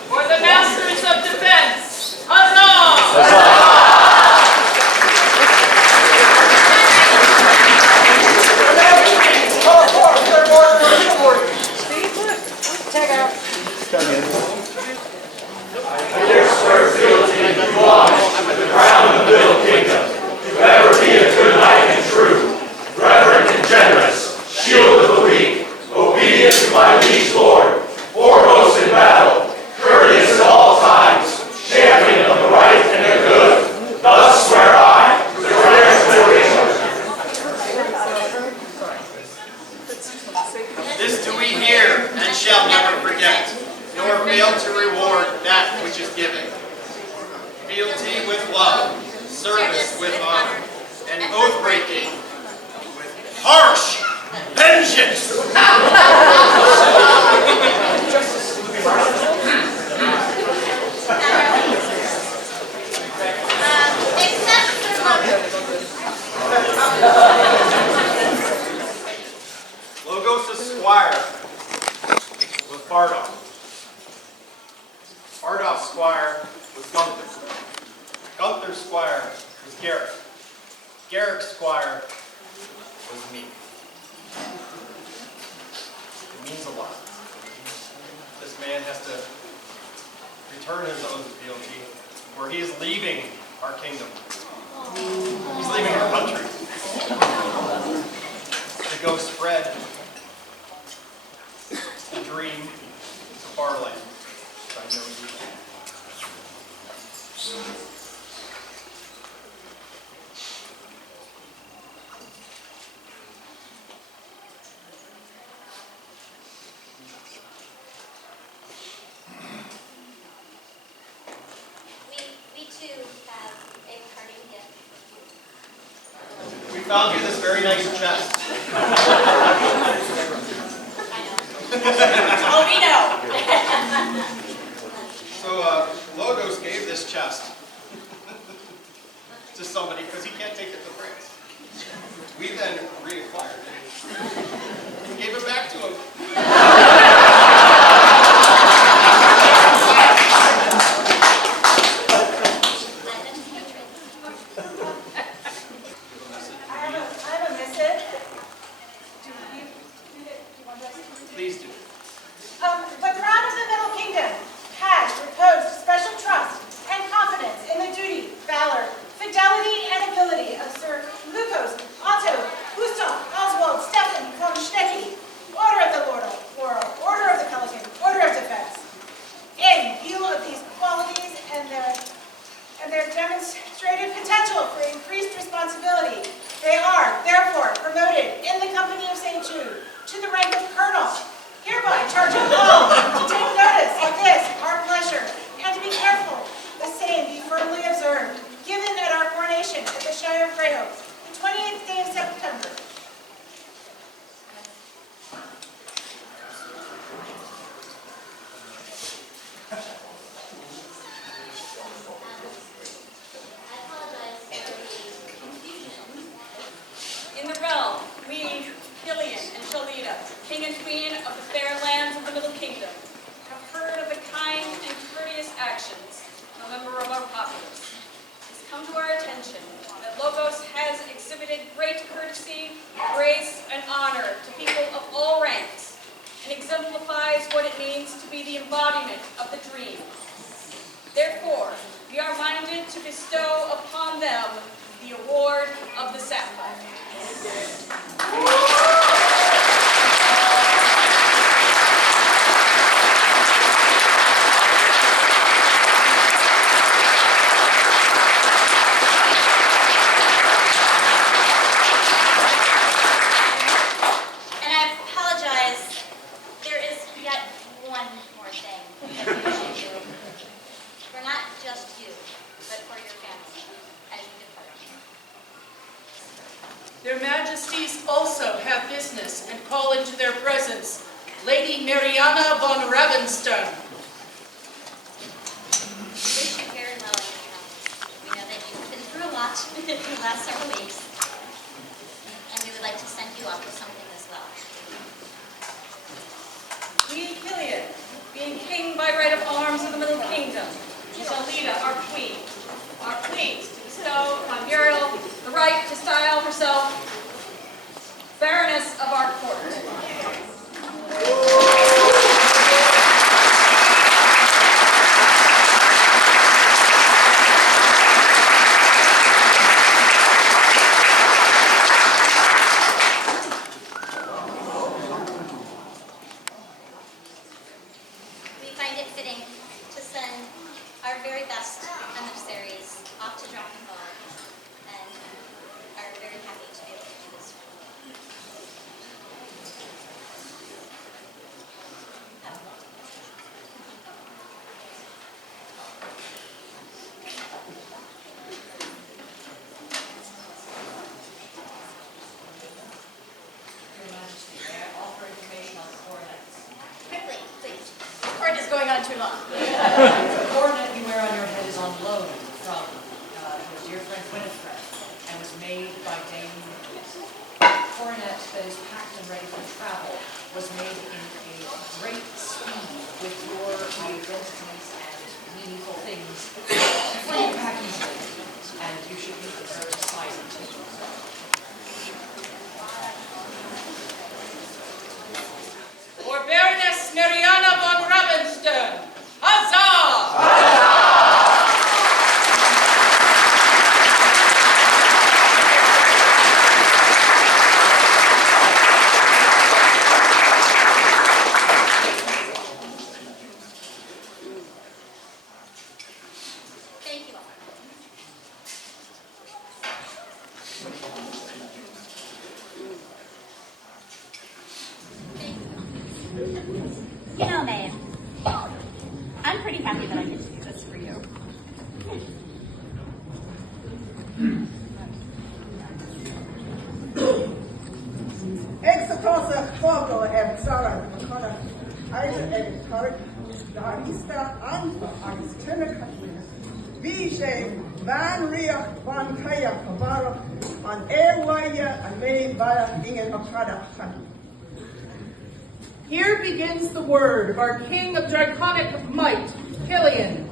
For the Masters of Defense, huzzah! This do we hear and shall never forget, nor fail to reward that which is given. Fealty with love, service with honor, and oath breaking with harsh vengeance. Logos' squire was Bardolph. Bardolph's squire was Gunther. Gunther's squire was Garrick. Garrick's squire was me. It means a lot. This man has to return his oath of fealty, for he is leaving our kingdom. He's leaving our country to go spread the dream to far land. I know you. found you this very nice chest. Oh, we know. So, Logos gave this chest to somebody because he can't take it to France. We then reacquired it and gave it back to him. I have a missive. Please do. The crown of the Middle Kingdom has reposed special trust and confidence in the duty, valor, fidelity, and ability of Sir Lucas, Otto, Gustav, Oswald, Stefan von Schnecki, Order of the Laurel, Order of the Pelican, Order of Defense. In view of these qualities and their demonstrated potential for increased responsibility, they are, therefore, promoted in the company of St. Jude to the rank of Colonel. Hereby charge you all to take notice of this, our pleasure, and to be careful the same be firmly observed, given at our coronation at the Shire of Greyhoe, the 28th day of September. In the realm, we, Kilian and Jalida, King and Queen of the fair lands of the Middle Kingdom, have heard of the kind and courteous actions of a member of our populace. It has come to our attention that Logos has exhibited great courtesy, grace, and honor to people of all ranks, and exemplifies what it means to be the embodiment of the dream. Therefore, we are minded to bestow upon them the award of the Sapphire. And I apologize, there is yet one more thing that we should do. For not just you, but for your family as you depart. Their Majesties also have business and call into their presence Lady Mariana von Ravenstern. We wish you very well in your travels. We know that you've been through a lot in the last several weeks, and we would like to send you off with something as well. We, Kilian, being king by right of arms of the Middle Kingdom, and Jalida, our queen, are pleased to bestow upon Muriel the right to style herself Baroness of our court. We find it fitting to send our very best emissaries off to Drakensberg, and are very happy to be able to do this for you. Your Majesty, may I offer information on the coronets? Quickly, please. The court is going on too long. The coronet you wear on your head is on loan from your dear friend Winifred and was made by Dame Magnus. The coronet that is packed and ready for travel was made in a great speed with your identities and meaningful things for you to pack easily, and you should meet the very size of it. For Baroness Mariana von Ravenstern. Huzzah! Thank you all. You know, babe, I'm pretty happy that I get to do this for you. Kaiser Editard, Darista Anfa, agus Tinnacatna, Vijay Van Riach Van Kaya Kavara, on Airwaya and May Bala Ingen Okada. Here begins the word of our king of draconic might, Kilian,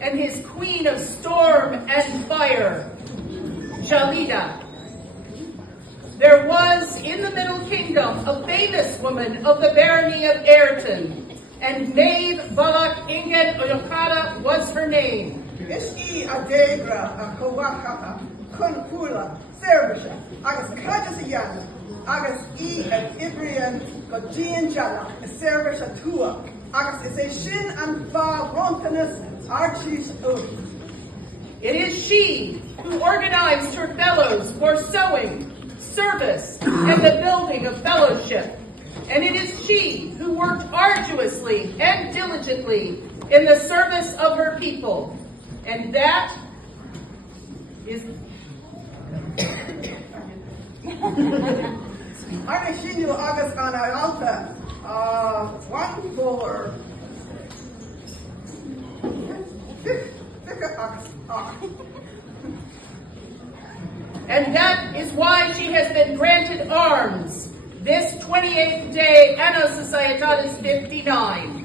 and his queen of storm and fire, Jalida. There was in the Middle Kingdom a famous woman of the Barony of Ayrton, and Maeve Balak Ingen Oyokada was her name. Ishi Adegra, a Kawaka, Kunpula, Serbisha, Agus Kajasiyan, Agus and Ibrian, Gojian Jala, Serbisha Tua, Agus is a Shin and Va Rontanus, Archie's Oath. It is she who organized her fellows for sewing, service, and the building of fellowship. And it is she who worked arduously and diligently in the service of her people. And that is... Argh August on Alta, 1-4. And that is why she has been granted arms this 28th day, Anno Societatis 59.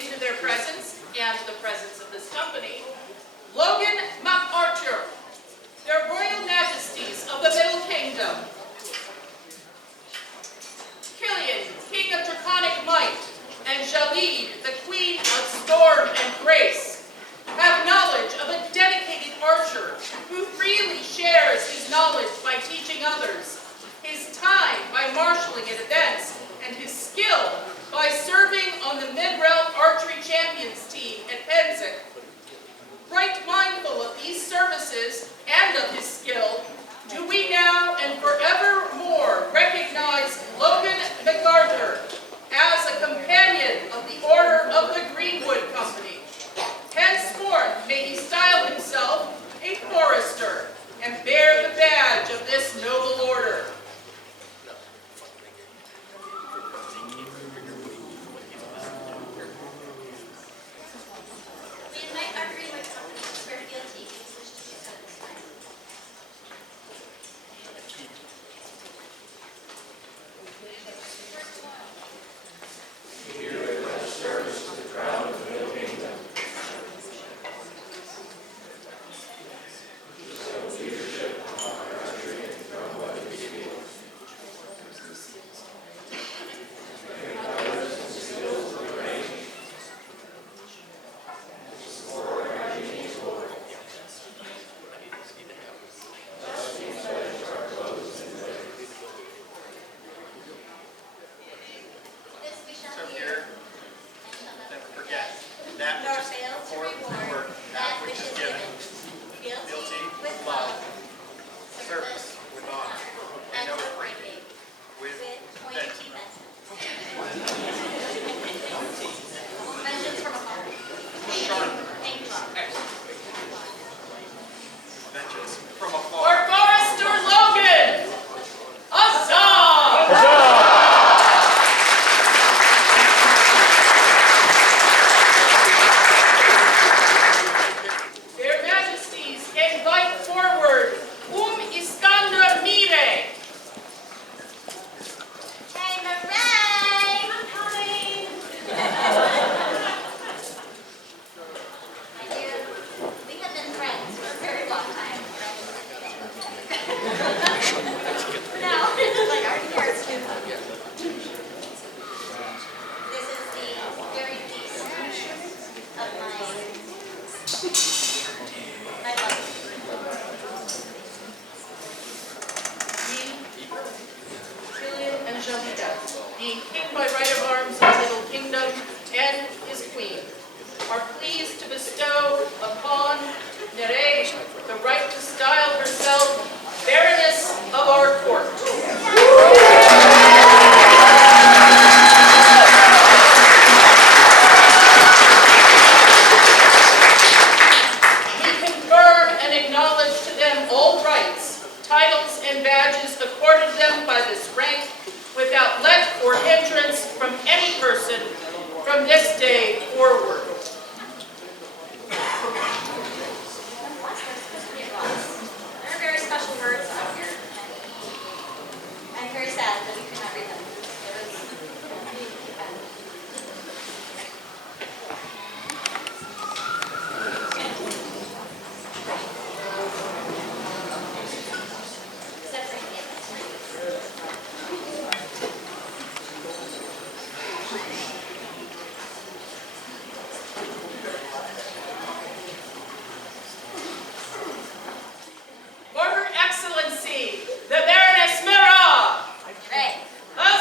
into their presence and the presence of this company, Logan MacArthur, their Royal Majesties of the Middle Kingdom, Kilian, King of Draconic Might, and Jalida, the Queen of Storm and Grace, have knowledge of a dedicated archer who freely shares his knowledge by teaching others, his time by marshalling at events, and his skill by serving on the Mid-Realm Archery Champions team at Danzig. Right mindful of these services and of his skill, do we now and forevermore recognize Logan MacArthur as a companion of the Order of the Greenwood Company. Henceforth may he style himself a forester and bear the badge of this noble order. We invite our Greenwood Company to swear fealty if you wish to do so this time. being king by right of arms of the Middle Kingdom and his queen, are pleased to bestow upon Nereid the right to style herself Baroness of our court. We confirm and acknowledge to them all rights, titles, and badges accorded them by this rank, without let or hindrance from any person from this day forward. There are very special words out here. I'm very sad that we could not read them. For Her Excellency, the Baroness Mira! Right. Huzzah!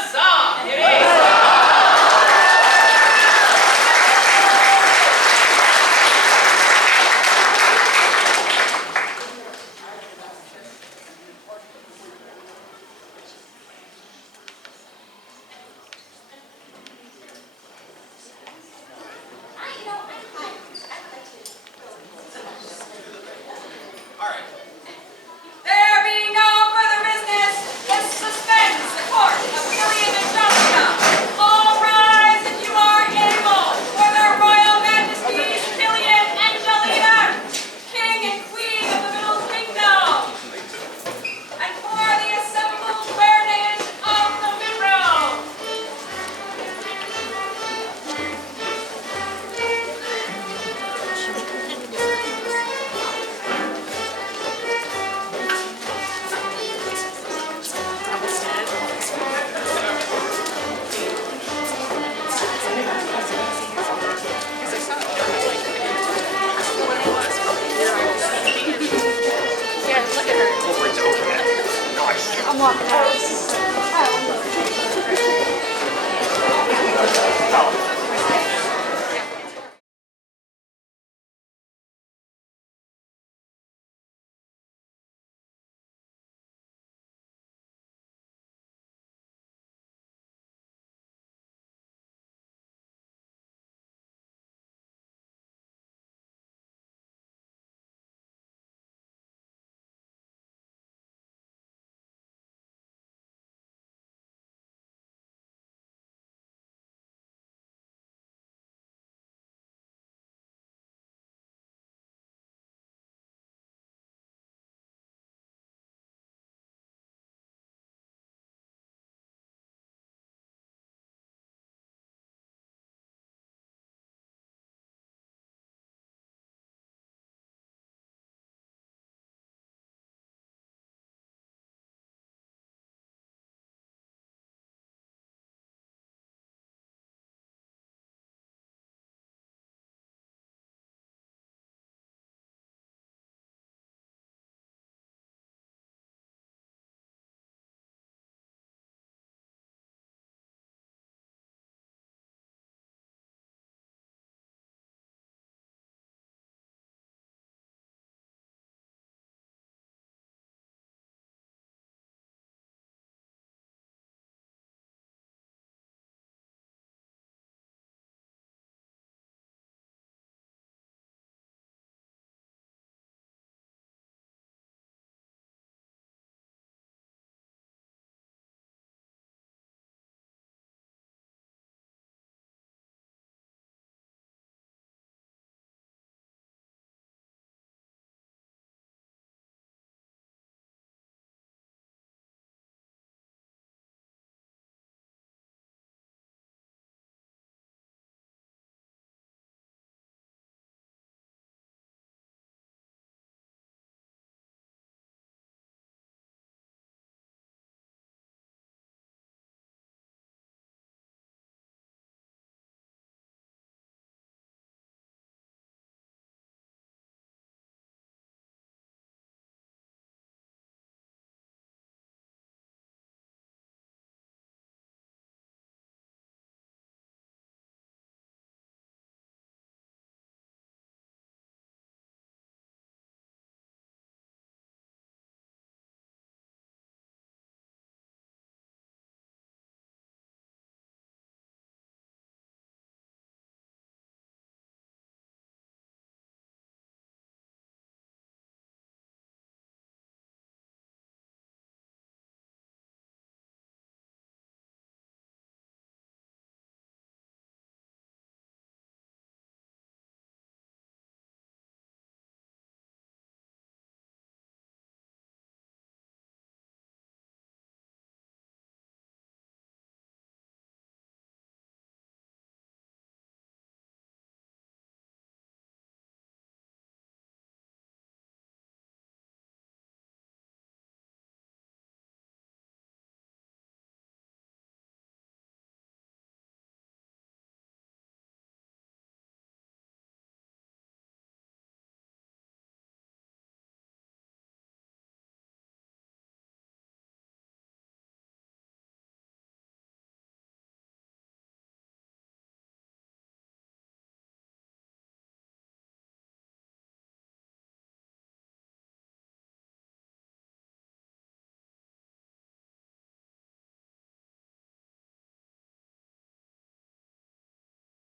I'm walking out.